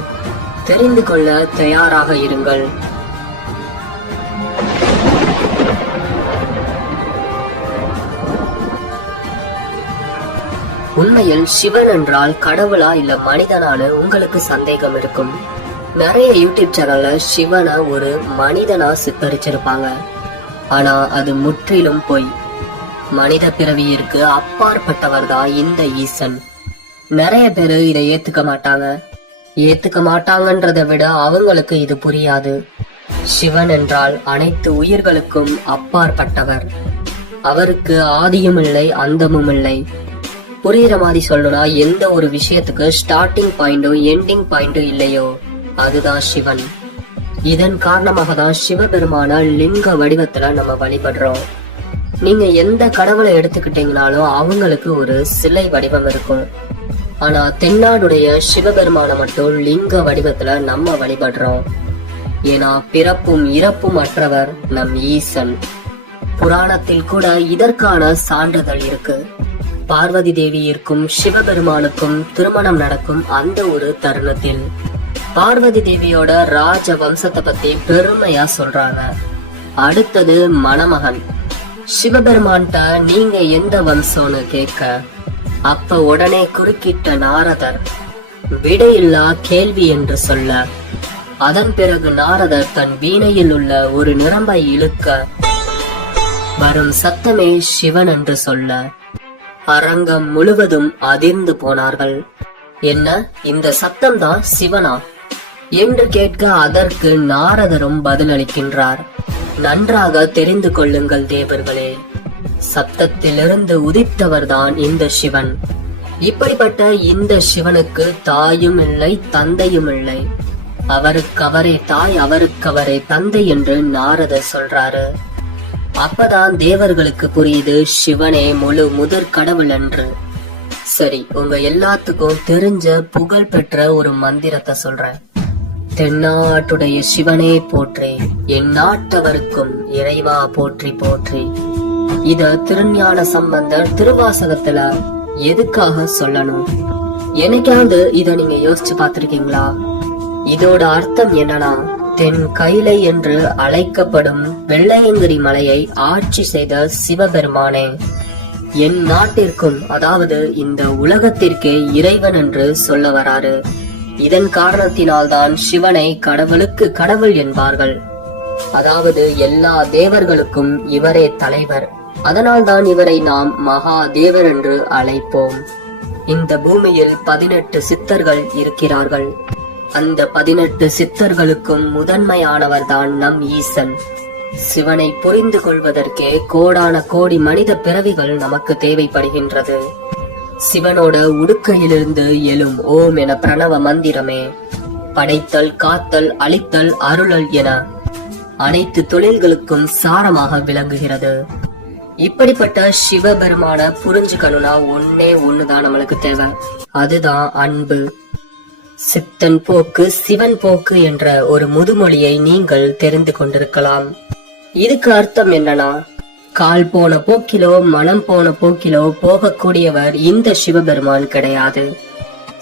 தெரிந்து கொள்ள தயாராக இருங்கள். உண்மையில் சிவன் என்றால் கடவுளா இல்ல மனிதனானு உங்களுக்கு சந்தேகம் இருக்கும். நிறைய யூடியூப் சேனல்ல சிவனை ஒரு மனிதனா சித்தரிச்சிருப்பாங்க. ஆனா அது முற்றிலும் பொய். மனித பிறவியிற்கு அப்பாற்பட்டவர் தான் இந்த ஈசன். நிறைய பேரு இதை ஏத்துக்க மாட்டாங்கன்றதை விட அவங்களுக்கு இது புரியாது. சிவன் என்றால் அனைத்து உயிர்களுக்கும் அப்பாற்பட்டவர். அவருக்கு ஆதியும் இல்லை அந்தமும் இல்லை. புரியுற மாதிரி சொல்லணும்னா, எந்த ஒரு விஷயத்துக்கு ஸ்டார்டிங் பாயிண்டும் எண்டிங் பாயிண்டும் இல்லையோ அதுதான் சிவன். இதன் காரணமாக தான் சிவபெருமான லிங்க வடிவத்துல நம்ம வழிபடுறோம். நீங்க எந்த கடவுளை எடுத்துக்கிட்டீங்கனாலும் அவங்களுக்கு ஒரு சிலை வடிவம் இருக்கும். ஆனா தென்னாடுடைய சிவபெருமான மட்டும் லிங்க வடிவத்துல நம்ம வழிபடுறோம். ஏன்னா பிறப்பும் இறப்பும் அற்றவர் நம் ஈசன். புராணத்தில் கூட இதற்கான சான்றிதழ் இருக்கு. பார்வதி தேவியிற்கும் சிவபெருமானுக்கும் திருமணம் நடக்கும் அந்த ஒரு தருணத்தில் பார்வதி தேவியோட ராஜ வம்சத்தை பத்தி பெருமையா சொல்றாங்க. அடுத்தது மணமகன். சிவபெருமான்ட்ட நீங்க எந்த வம்சம்னு கேட்க அப்ப உடனே குறுக்கிட்ட நாரதர் விடையில்லா கேள்வி என்று சொல்ல, அதன் பிறகு நாரதர் தன் வீணையில் உள்ள ஒரு நிரம்பை இழுக்க வரும் சத்தமே சிவன் என்று சொல்ல அரங்கம் முழுவதும் அதிர்ந்து போனார்கள். என்ன, இந்த சத்தம் தான் சிவனா என்று கேட்க அதற்கு நாரதரும் பதிலளிக்கின்றார். நன்றாக தெரிந்து கொள்ளுங்கள் தேவர்களே, சப்தத்திலிருந்து உதித்தவர்தான் இந்த சிவன். இப்படிப்பட்ட இந்த சிவனுக்கு தாயும் இல்லை, தந்தையும் இல்லை. அவருக்கவரே தாய், அவருக்கவரே தந்தை என்று நாரதர் சொல்றாரு. அப்பதான் தேவர்களுக்கு புரியுது சிவனே முழு முதற் கடவுள் என்று. சரி, உங்க எல்லாத்துக்கும் தெரிஞ்ச புகழ் பெற்ற ஒரு மந்திரத்தை சொல்றேன். தென்னாட்டுடைய சிவனே போற்றி, என் நாட்டவருக்கும் இறைவா போற்றி போற்றி. இத திருஞான சம்பந்தர் திருவாசகத்துல எதுக்காக சொல்லணும்? என்னைக்காவது இத நீங்க யோசிச்சு பாத்திருக்கீங்களா? இதோட அர்த்தம் என்னன்னா, தென் கைலை என்று அழைக்கப்படும் வெள்ளையங்கிரி மலையை ஆட்சி செய்த சிவபெருமானே, என் நாட்டிற்கும் அதாவது இந்த உலகத்திற்கே இறைவன் என்று சொல்ல வராரு. இதன் காரணத்தினால்தான் சிவனை கடவுளுக்கு கடவுள் என்பார்கள். அதாவது எல்லா தேவர்களுக்கும் இவரே தலைவர். அதனால்தான் இவரை நாம் மகா தேவர் என்று அழைப்போம். இந்த பூமியில் 18 சித்தர்கள் இருக்கிறார்கள். அந்த 18 சித்தர்களுக்கும் முதன்மையானவர் தான் நம் ஈசன். சிவனை புரிந்து கொள்வதற்கே கோடான கோடி மனித பிறவிகள் நமக்கு தேவைப்படுகின்றது. சிவனோட உடுக்கையிலிருந்து எழும் ஓம் என பிரணவ மந்திரமே படைத்தல், காத்தல், அழித்தல், அருளல் என அனைத்து தொழில்களுக்கும் சாரமாக விளங்குகிறது. இப்படிப்பட்ட சிவபெருமான புரிஞ்சுக்கணும்னா ஒன்னே ஒண்ணுதான் நம்மளுக்கு தேவை. அதுதான் அன்பு. சித்தன் போக்கு சிவன் போக்கு என்ற ஒரு முதுமொழியை நீங்கள் தெரிந்து கொண்டிருக்கலாம். இதுக்கு அர்த்தம் என்னன்னா, கால் போன போக்கிலோ மனம் போன போக்கிலோ போகக்கூடியவர் இந்த சிவபெருமான் கிடையாது.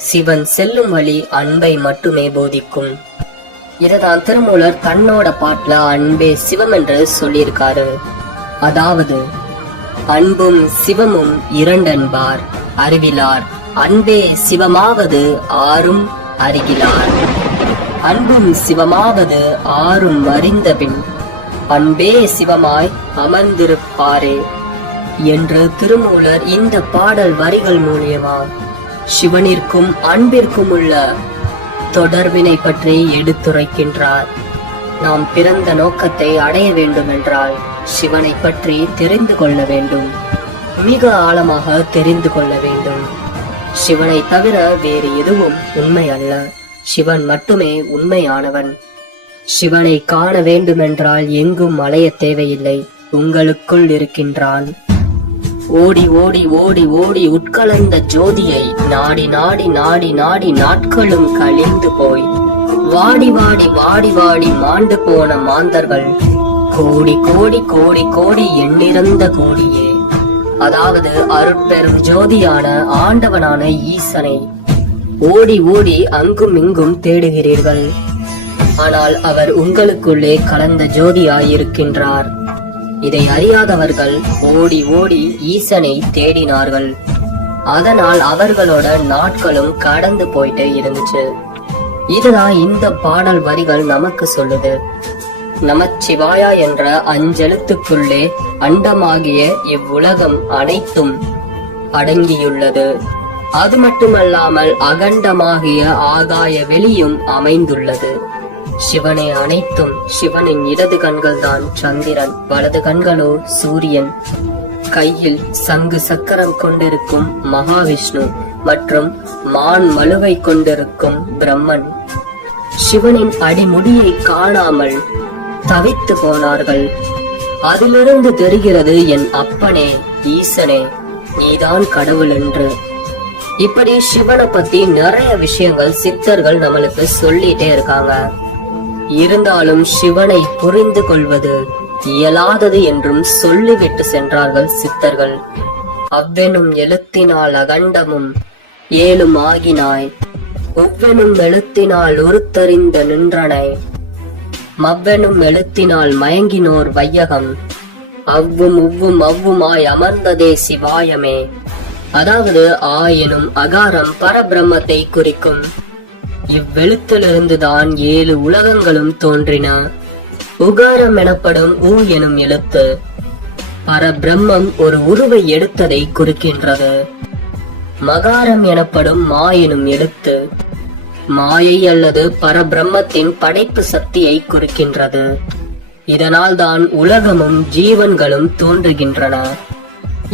சிவன் செல்லும் வழி அன்பை மட்டுமே போதிக்கும். இததான் திருமூலர் தன்னோட பாட்டுல அன்பே சிவம் என்று சொல்லியிருக்காரு. அதாவது அன்பும் சிவமும் இரண்டன்பார் அறிவிலார், அன்பே சிவமாவது ஆறும் அறிகிலார். அன்பும் சிவமாவது ஆறும் அறிந்தபின் அன்பே சிவமாய் அமர்ந்திருப்பாரே என்று திருமூலர் இந்த பாடல் வரிகள் மூலியமா சிவனிற்கும் அன்பிற்கும் உள்ள தொடர்பினை பற்றி எடுத்துரைக்கின்றார். நாம் பிறந்த நோக்கத்தை அடைய வேண்டும் என்றால் சிவனை பற்றி தெரிந்து கொள்ள வேண்டும், மிக ஆழமாக தெரிந்து கொள்ள வேண்டும். சிவனை தவிர வேறு எதுவும் உண்மை அல்ல. சிவன் மட்டுமே உண்மையானவன். சிவனை காண வேண்டுமென்றால் எங்கும் அலைய தேவையில்லை, உங்களுக்குள் இருக்கின்றான். ஓடி ஓடி ஓடி ஓடி உட்கலந்த ஜோதியை நாடி நாடி நாடி நாடி நாட்களும் கழிந்து போய் வாடி வாடி வாடி வாடி மாண்டு போன மாந்தர்கள் கோடி கோடி கோடி கோடி எண்ணிறந்த கோடியே. அதாவது அருட்பெரும் ஜோதியான ஆண்டவனான ஈசனை ஓடி ஓடி அங்கும் இங்கும் தேடுகிறீர்கள். ஆனால் அவர் உங்களுக்குள்ளே கலந்த ஜோதியாயிருக்கின்றார். இதை அறியாதவர்கள் ஓடி ஓடி ஈசனை தேடினார்கள். அதனால் அவர்களோட நாட்களும் கடந்து போயிட்டே இருந்துச்சு. இதுதான் இந்த பாடல் வரிகள் நமக்கு சொல்லுது. நமச்சிவாயா என்ற அஞ்செழுத்துக்குள்ளே அண்டமாகிய இவ்வுலகம் அனைத்தும் அடங்கியுள்ளது. அது மட்டுமல்லாமல் அகண்டமாகிய ஆகாய வெளியும் அமைந்துள்ளது. சிவனே அனைத்தும். சிவனின் இடது கண்கள் தான் சந்திரன், வலது கண்களோ சூரியன். கையில் சங்கு சக்கரம் கொண்டிருக்கும் மகாவிஷ்ணு மற்றும் மான் மழுவை கொண்டிருக்கும் பிரம்மன். சிவனின் அடிமுடியை காணாமல் தவித்து போனார்கள். அதிலிருந்து தெரிகிறது என் அப்பனே ஈசனே நீதான் கடவுள் என்று. இப்படி சிவனை பத்தி நிறைய விஷயங்கள் சித்தர்கள் நம்மளுக்கு சொல்லிட்டே இருக்காங்க. இருந்தாலும் சிவனை புரிந்து கொள்வது இயலாதது என்றும் சொல்லிவிட்டு சென்றார்கள் சித்தர்கள். அவ்வெனும் எழுத்தினால் அகண்டமும் ஏழும் ஆகினாய், ஒவ்வெனும் எழுத்தினால் உருத்தறிந்த நின்றனை, மவ்வெனும் எழுத்தினால் மயங்கினோர் வையகம், அவ்வும் உவ்வும் அவ்வுமாய் அமர்ந்ததே சிவாயமே. அதாவது ஆ எனும் அகாரம் பரபிரம்மத்தை குறிக்கும். இவ்வெழுத்திலிருந்துதான் 7 உலகங்களும் தோன்றின. உகாரம் எனப்படும் ஊ எனும் எழுத்து பரபிரம்மம் ஒரு உருவை எடுத்ததை குறிக்கின்றது. மகாரம் எனப்படும் மா எனும் எழுத்து மாயை அல்லது பரபிரம்மத்தின் படைப்பு சக்தியை குறிக்கின்றது. இதனால் தான் உலகமும் ஜீவன்களும் தோன்றுகின்றன.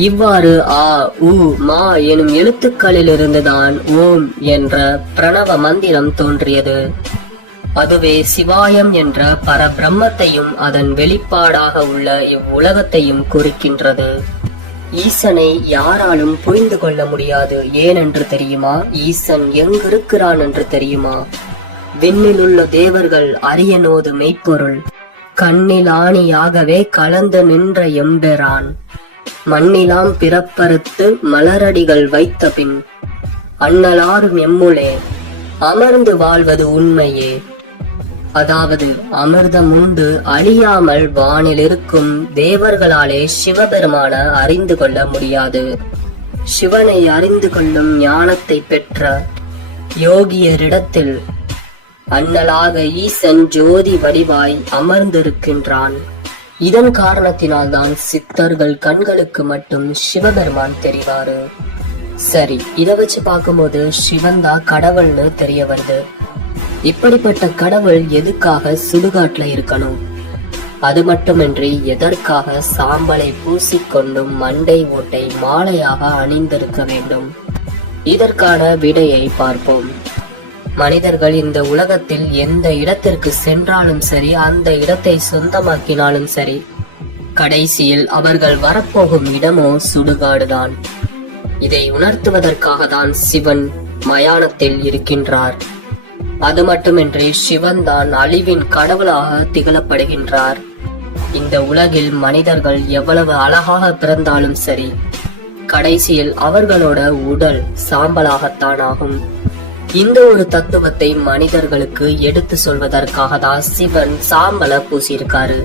இவ்வாறு ஆ உ மா எனும் எழுத்துக்களிலிருந்துதான் ஓம் என்ற பிரணவ மந்திரம் தோன்றியது. அதுவே சிவாயம் என்ற பரபிரம்மத்தையும் அதன் வெளிப்பாடாக உள்ள இவ்வுலகத்தையும் குறிக்கின்றது. ஈசனை யாராலும் புரிந்து கொள்ள முடியாது. ஏனென்று தெரியுமா? ஈசன் எங்கிருக்கிறான் என்று தெரியுமா? விண்ணிலுள்ள தேவர்கள் அரியனோது மெய்ப்பொருள் கண்ணில் ஆணியாகவே கலந்து நின்ற எம்பெரான் மண்ணிலாம் பிறப்பறுத்து மலரடிகள் வைத்த பின் அண்ணலாரும் எம்முளே அமர்ந்து வாழ்வது உண்மையே. அதாவது அமிர்தம் உண்டு அழியாமல் வானில் இருக்கும் தேவர்களாலே சிவபெருமான அறிந்து கொள்ள முடியாது. சிவனை அறிந்து கொள்ளும் ஞானத்தை பெற்ற யோகியரிடத்தில் அண்ணலாக ஈசன் ஜோதி வடிவாய் அமர்ந்திருக்கின்றான். இதன் காரணத்தினால்தான் சித்தர்கள் கண்களுக்கு மட்டும் சிவபெருமான் தெரிவாரு. சரி, இத வச்சு பார்க்கும்போது சிவன்தா கடவுள்னு தெரிய வருது. இப்படிப்பட்ட கடவுள் எதுக்காக சுடுகாட்டுல இருக்கணும்? அது மட்டுமின்றி எதற்காக சாம்பலை பூசிக்கொண்டும் மண்டை ஓட்டை மாலையாக அணிந்திருக்க வேண்டும்? இதற்கான விடையை பார்ப்போம். மனிதர்கள் இந்த உலகத்தில் எந்த இடத்திற்கு சென்றாலும் சரி, அந்த இடத்தை சொந்தமாக்கினாலும் சரி, கடைசியில் அவர்கள் வரப்போகும் இடமோ சுடுகாடுதான். இதை உணர்த்துவதற்காக தான் சிவன் மயானத்தில் இருக்கின்றார். அது மட்டுமின்றி சிவன் தான் அழிவின் கடவுளாக திகழப்படுகின்றார். இந்த உலகில் மனிதர்கள் எவ்வளவு அழகாக பிறந்தாலும் சரி, கடைசியில் அவர்களோட உடல் சாம்பலாகத்தான் ஆகும். இந்த ஒரு தத்துவத்தை மனிதர்களுக்கு எடுத்து சொல்வதற்காக தான் சிவன் சாம்பல பூசியிருக்காரு.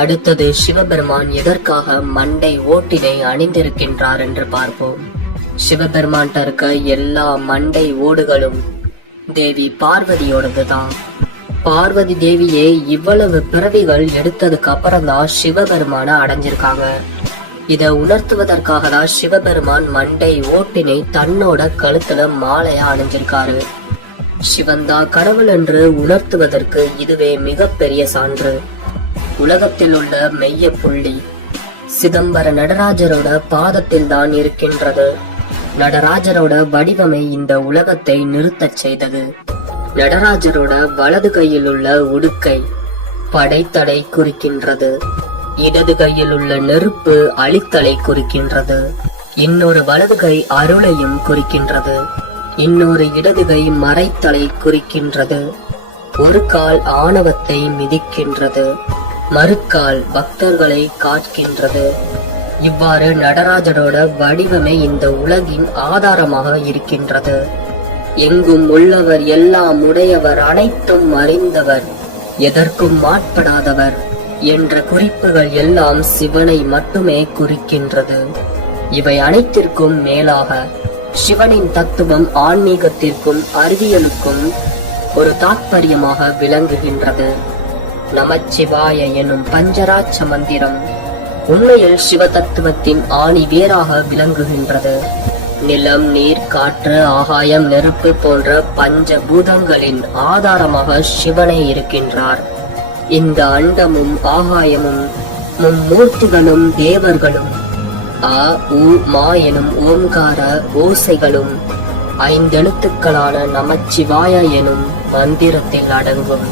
அடுத்தது சிவபெருமான் எதற்காக மண்டை ஓட்டினை அணிந்திருக்கின்றார் என்று பார்ப்போம். சிவபெருமான் இருக்க எல்லா மண்டை ஓடுகளும் தேவி பார்வதியோடதுதான். பார்வதி தேவியே இவ்வளவு பிறவிகள் எடுத்ததுக்கு அப்புறம் தான் சிவபெருமான அடைஞ்சிருக்காங்க. இத உணர்த்துவதற்காக தான் சிவபெருமான் மண்டை ஓட்டினை தன்னோட கழுத்துல மாலையா அணிஞ்சிருக்காரு. சிவந்தா கடவுள் என்று உணர்த்துவதற்கு இதுவே மிகப்பெரிய சான்று. உலகத்தில் உள்ள மெய்ய புள்ளி சிதம்பர நடராஜரோட பாதத்தில் தான் இருக்கின்றது. நடராஜரோட வடிவமை இந்த உலகத்தை நிறுத்தச் செய்தது. நடராஜரோட வலது கையில் உள்ள உடுக்கை படைத்தடை குறிக்கின்றது. இடது கையில் உள்ள நெருப்பு அழித்தலை குறிக்கின்றது. இன்னொரு வலது கை அருளையும் குறிக்கின்றது. இன்னொரு இடது கை மறைத்தலை குறிக்கின்றது. ஒரு கால் ஆணவத்தை மிதிக்கின்றது, மறுக்கால் பக்தர்களை காட்கின்றது. இவ்வாறு நடராஜரோட வடிவமே இந்த உலகின் ஆதாரமாக இருக்கின்றது. எங்கும் உள்ளவர், எல்லாம் உடையவர், அனைத்தும் அறிந்தவர், எதற்கும் மாட்படாதவர் என்ற குறிப்புகள் எல்லாம் சிவனை மட்டுமே குறிக்கின்றது. இவை அனைத்திற்கும் மேலாக சிவனின் தத்துவம் ஆன்மீகத்திற்கும் அறிவியலுக்கும் ஒரு தாற்பயமாக விளங்குகின்றது. நமச்சிவாய எனும் பஞ்சராட்ச மந்திரம் உண்மையில் சிவ தத்துவத்தின் ஆணி வேறாக விளங்குகின்றது. நிலம், நீர், காற்று, ஆகாயம், நெருப்பு போன்ற பஞ்சபூதங்களின் ஆதாரமாக சிவனே இருக்கின்றார். இந்த அண்டமும் ஆகாயமும் மும்மூர்த்திகளும் தேவர்களும் அ உ மா எனும் ஓம்கார ஓசைகளும் ஐந்தெழுத்துக்களான நமச்சிவாய எனும் மந்திரத்தில் அடங்கும்.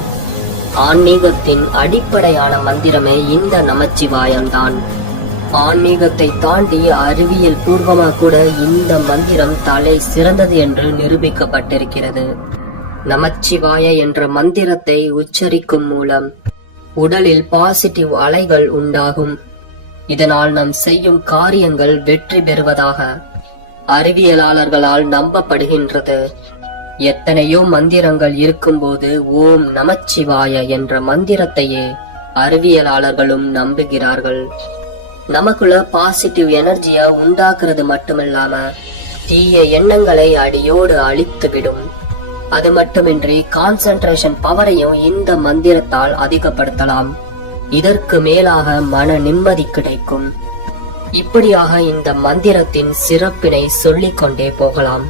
ஆன்மீகத்தின் அடிப்படையான மந்திரமே இந்த நமச்சிவாயம்தான். ஆன்மீகத்தை தாண்டி அறிவியல் பூர்வமாக கூட இந்த மந்திரம் தலை சிறந்தது என்று நிரூபிக்கப்பட்டிருக்கிறது. நமச்சிவாய என்ற மந்திரத்தை உச்சரிக்கும் மூலம் உடலில் பாசிட்டிவ் அலைகள் உண்டாகும். இதனால் நாம் செய்யும் காரியங்கள் வெற்றி பெறுவதாக அறிவியலாளர்களால் நம்பப்படுகின்றது. எத்தனையோ மந்திரங்கள் இருக்கும்போது ஓம் நமச்சிவாய என்ற மந்திரத்தையே அறிவியலாளர்களும் நம்புகிறார்கள். நமக்குள்ள பாசிட்டிவ் எனர்ஜியா உண்டாக்குறது மட்டுமில்லாம தீய எண்ணங்களை அடியோடு அழித்துவிடும். அது மட்டுமின்றி கான்சென்ட்ரேஷன் பவரையும் இந்த மந்திரத்தால் அதிகப்படுத்தலாம். இதற்கு மேலாக மன நிம்மதி கிடைக்கும். இப்படியாக இந்த மந்திரத்தின் சிறப்பினை சொல்லிக் கொண்டே போகலாம்.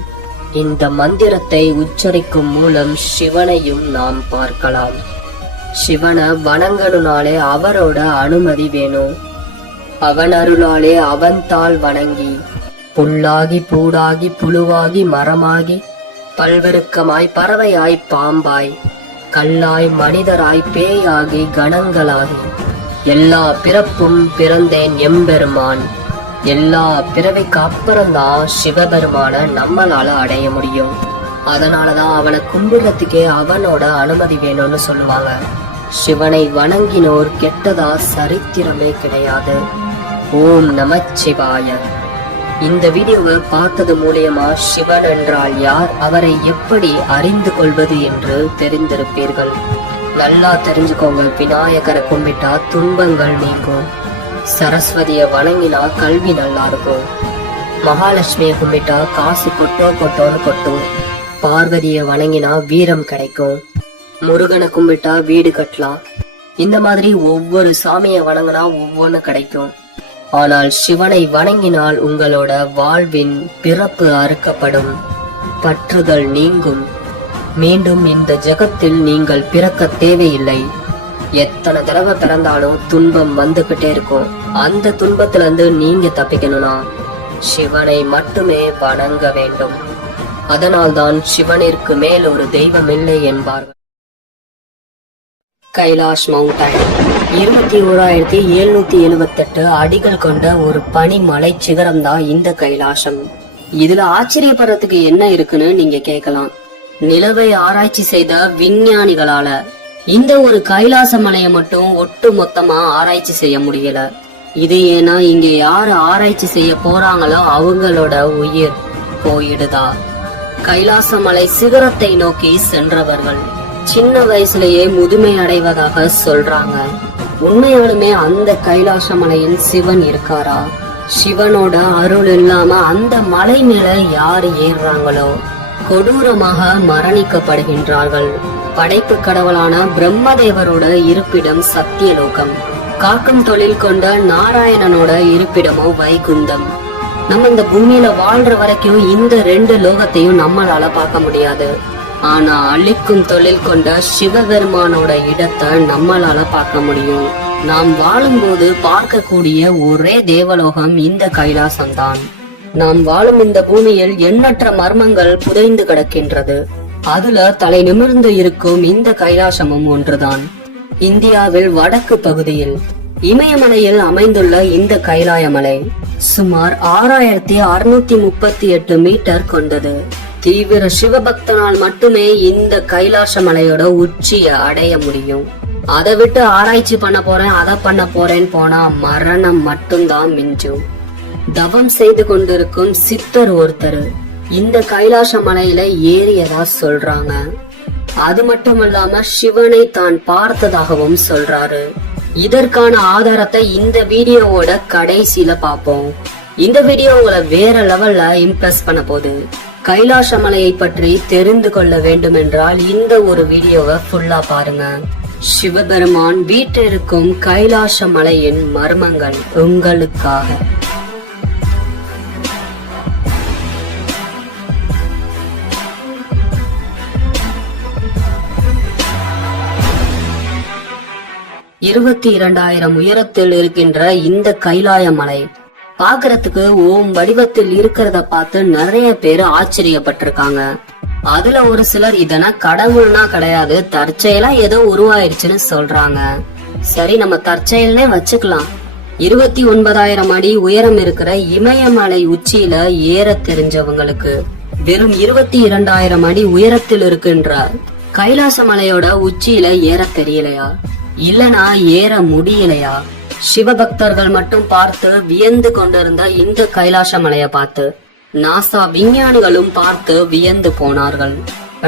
இந்த மந்திரத்தை உச்சரிக்கும் மூலம் சிவனையும் நாம் பார்க்கலாம். சிவனை வணங்கணுனாலே அவரோட அனுமதி வேணும். அவன் அருளாலே அவன் தாள் வணங்கி புல்லாகி பூடாகி புழுவாகி மரமாகி பல்வெருக்கமாய் பறவையாய் பாம்பாய் கல்லாய் மனிதராய் பேயாகி கணங்களாகி எல்லா பிறப்பும் பிறந்தேன் எம்பெருமான். எல்லா பிறவிக்கு அப்புறம்தான் சிவபெருமான நம்மளால அடைய முடியும். அதனாலதான் அவனை கும்பிடுறதுக்கே அவனோட அனுமதி வேணும்னு சொல்லுவாங்க. சிவனை வணங்கினோர் கெட்டதா சரித்திரமே கிடையாது. ஓம் நமச்சிவாய. இந்த வீடியோவை பார்த்தது மூலியமா சிவன் என்றால் யார், அவரை எப்படி அறிந்து கொள்வது என்று தெரிந்திருப்பீர்கள். நல்லா தெரிஞ்சுக்கோங்க. விநாயகரை கும்பிட்டா துன்பங்கள் நீங்கும். சரஸ்வதியை வணங்கினா கல்வி நல்லா இருக்கும். மகாலட்சுமியை கும்பிட்டா காசு கொட்டோன்னு கொட்டும். பார்வதியை வணங்கினா வீரம் கிடைக்கும். முருகனை கும்பிட்டா வீடு கட்டலாம். இந்த மாதிரி ஒவ்வொரு சாமியை வணங்கினா ஒவ்வொன்னு கிடைக்கும். ஆனால் சிவனை வணங்கினால் உங்களோட வாழ்வின் பிறப்பு அறுக்கப்படும், பற்றுதல் நீங்கும். மீண்டும் இந்த ஜெகத்தில் நீங்கள் பிறக்க தேவையில்லை. எத்தனை தடவை பிறந்தாலும் துன்பம் வந்துகிட்டே இருக்கும். அந்த துன்பத்துல இருந்து நீங்க தப்பிக்கணும்னா சிவனை மட்டுமே வணங்க வேண்டும். அதனால்தான் சிவனிற்கு மேல் ஒரு தெய்வம் இல்லை என்பார்கள். கைலாஷ் மவுண்டன் 21,778 அடிகள் கொண்ட ஒரு பனிமலை சிகரம் தான் இந்த கைலாசம். இதுல ஆச்சரியப்படுறதுக்கு என்ன இருக்குன்னு நீங்க கேட்கலாம். நிலவை ஆராய்ச்சி செய்த விஞ்ஞானிகளால இந்த ஒரு கைலாச மலையை மட்டும் ஒட்டு மொத்தமா ஆராய்ச்சி செய்ய முடியல. இது ஏன்னா இங்க யாரு ஆராய்ச்சி செய்ய போறாங்களோ அவங்களோட உயிர் போயிடுதா. கைலாச மலை சிகரத்தை நோக்கி சென்றவர்கள் சின்ன வயசுலயே முதுமை அடைவதாக சொல்றாங்க. உண்மையாலுமே அந்த கைலாச மலையில் சிவன் இருக்காரா? சிவனோட அருள் இல்லாம அந்த மலை மேல யாரு ஏறுறாங்களோ கொடூரமாக மரணிக்கப்படுகின்றார்கள். படைப்பு கடவுளான பிரம்மதேவரோட இருப்பிடம் சத்தியலோகம். காக்கும் தொழில் கொண்ட நாராயணனோட இருப்பிடமோ வைகுந்தம். நம்ம இந்த பூமியில வாழ்ற வரைக்கும் இந்த 2 லோகத்தையும் நம்மளால பார்க்க முடியாது. ஆனா அழிக்கும் தொழில் கொண்ட சிவபெருமானோட இடத்தை நம்மளால பார்க்க முடியும். நாம் வாழும்போது பார்க்கக்கூடிய ஒரே தேவலோகம் இந்த கைலாசம்தான். நாம் வாழும் இந்த பூமியில் எண்ணற்ற மர்மங்கள் புதைந்து கிடக்கின்றது. அதுல தலை நிமிர்ந்து இருக்கும் இந்த கைலாசமும் ஒன்றுதான். இந்தியாவில் வடக்கு பகுதியில் இமயமலையில் அமைந்துள்ள இந்த கைலாயமலை சுமார் 6,638 மீட்டர் கொண்டது. தீவிர சிவபக்தனால் மட்டுமே இந்த கைலாச மலையோட உச்சியை அடைய முடியும். அதை விட்டு ஆராய்ச்சி பண்ண போறேன், அதை பண்ண போறேன்னு போனா மரணம் மட்டும்தான் மிஞ்சும். தவம் செய்து கொண்டிருக்கும் சித்தர் ஒருத்தர் இந்த கைலாச மலையில ஏறியதா சொல்றாங்க. அது மட்டும் இல்லாம சிவனை தான் பார்த்ததாகவும் சொல்றாரு. இதற்கான ஆதாரத்தை இந்த வீடியோவோட கடைசியில பாப்போம். இந்த வீடியோ உங்களை வேற லெவல்ல இம்ப்ரெஸ் பண்ண போகுது. கைலாச மலையை பற்றி தெரிந்து கொள்ள வேண்டும் என்றால் இந்த ஒரு வீடியோவை ஃபுல்லா பாருங்க. சிவபெருமான் வீற்றிருக்கும் கைலாச மலையின் மர்மங்கள் உங்களுக்காக. இருபத்தி 2,000 உயரத்தில் இருக்கின்ற இந்த கைலாய மலை பாக்குறதுக்கு ஓம் வடிவத்தில் இருக்கிறத பார்த்து நிறைய பேர் ஆச்சரியப்பட்டிருக்காங்க. அதுல ஒரு சிலர் இதன கடவுள்னா கிடையாது, தற்செயலா ஏதோ உருவாயிருச்சுன்னு சொல்றாங்க. சரி, நம்ம தற்செயல்னே வச்சுக்கலாம். 29,000 அடி உயரம் இருக்கிற இமயமலை உச்சியில ஏற தெரிஞ்சவங்களுக்கு வெறும் 22,000 அடி உயரத்தில் இருக்கின்ற கைலாச மலையோட உச்சியில ஏற தெரியலையா? இல்லனா ஏற முடியலையா? சிவபக்தர்கள் மட்டும் பார்த்து வியந்து கொண்டிருந்த இந்த கைலாச மலைய பார்த்து நாசா விஞ்ஞானிகளும் பார்த்து வியந்து போனார்கள்.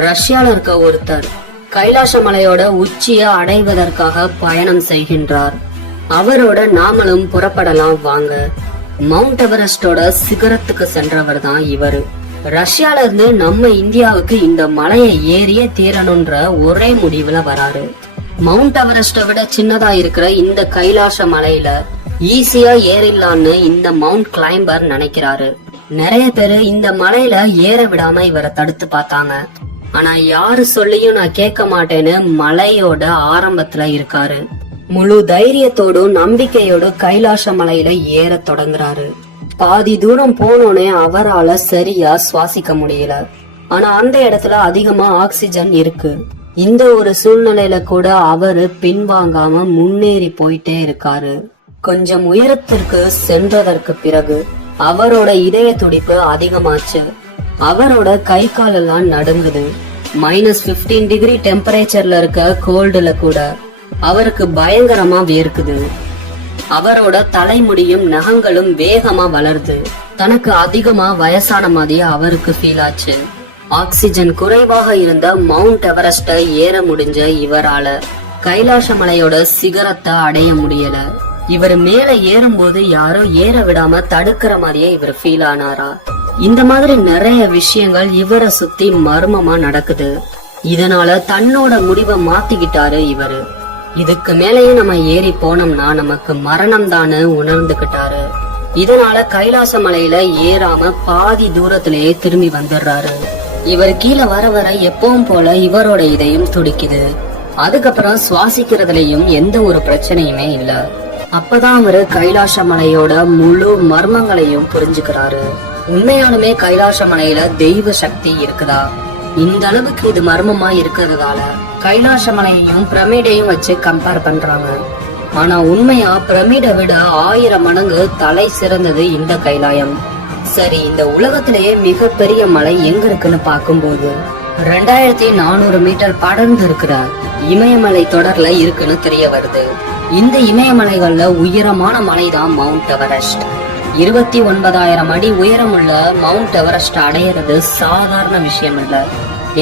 ரஷ்யால இருக்க ஒருத்தர் கைலாச மலையோட உச்சியை அடைவதற்காக பயணம் செய்கின்றார். அவரோட நாமளும் புறப்படலாம் வாங்க. மவுண்ட் எவரெஸ்டோட சிகரத்துக்கு சென்றவர் தான் இவரு. ரஷ்யால இருந்து நம்ம இந்தியாவுக்கு இந்த மலையை ஏறிய தீரணுன்ற ஒரே முடிவுல வராரு. மவுண்ட் எவரெஸ்ட விட சின்னதா இருக்கிற இந்த கைலாச மலையில ஈஸியா ஏறிடலான்னு இந்த மவுண்ட் கிளைம்பர் நினைக்கிறாரு. நிறைய பேரு இந்த மலையில ஏற விடாம இவரை தடுத்து பார்த்தாங்க. ஆனா யாரு சொல்லியும் நான் கேட்க மாட்டேன்னு மலையோட ஆரம்பத்துல இருக்காரு. முழு தைரியத்தோடும் நம்பிக்கையோடும் கைலாச மலையில ஏற தொடங்குறாரு. பாதி தூரம் போனோனே அவரால சரியா சுவாசிக்க முடியல. ஆனா அந்த இடத்துல அதிகமா ஆக்சிஜன் இருக்கு. இந்த ஒரு சூழ்நிலையில கூட அவரு பின்வாங்காம முன்னேறி போயிட்டே இருக்காரு. கொஞ்சம் உயரத்திற்கு சென்றதற்கு பிறகு அவரோட இதய துடிப்பு அதிகமாச்சு. அவரோட கை கால் எல்லாம் நடுங்குது. -15 டிகிரி டெம்பரேச்சர்ல இருக்க கோல்டுல கூட அவருக்கு பயங்கரமா வேர்க்குது. அவரோட தலைமுடியும் நகங்களும் வேகமா வளருது. தனக்கு அதிகமா வயசான மாதிரி அவருக்கு ஃபீல் ஆச்சு. ஆக்சிஜன் குறைவாக இருந்த மவுண்ட் எவரெஸ்ட ஏற முடிஞ்ச இவரால கைலாச மலையோட சிகரத்தை அடைய முடியல. இவர் மேல ஏறும்போது யாரோ ஏற விடாம தடுக்கிற மாதிரியே இவர் ஃபீல் ஆனாரா? இந்த மாதிரி நிறைய விஷயங்கள் இவரை சுத்தி மர்மமா நடக்குது. இதனால தன்னோட முடிவை மாத்திக்கிட்டாரு இவரு. இதுக்கு மேலேயும் நம்ம ஏறி போனோம்னா நமக்கு மரணம் தானு உணர்ந்துகிட்டாரு. இதனால கைலாச மலையில ஏறாம பாதி தூரத்திலேயே திரும்பி வந்துடுறாரு. இவர் கீழே வர வர எப்பவும் போல இவரோட இதயம் துடிக்குது. அதுக்கப்புறம் சுவாசிக்கிறதுலயும் எந்த ஒரு பிரச்சனையுமே இல்ல. அப்பதான் அவரு கைலாச மலையோட முழு மர்மங்களையும் புரிஞ்சுக்கிறாரு. உண்மையாலுமே கைலாச மலையில தெய்வ சக்தி இருக்குதா? இந்த அளவுக்கு இது மர்மமா இருக்கிறதால கைலாச மலையையும் பிரமிடையும் வச்சு கம்பேர் பண்றாங்க. ஆனா உண்மையா பிரமிடை விட 1000 மடங்கு தலை சிறந்தது இந்த கைலாயம். சரி, இந்த உலகத்திலேயே மிகப்பெரிய மலை எங்க இருக்குன்னு பாக்கும்போது 2400 மீட்டர் படர்ந்து இருக்கிற இமயமலை தொடர்ல இருக்குன்னு தெரிய வருது. இந்த இமயமலைகள்ல உயரமான மலைதான் மவுண்ட் எவரெஸ்ட். 29,000 அடி உயரமுள்ள மவுண்ட் எவரெஸ்ட் அடையிறது சாதாரண விஷயம் இல்ல.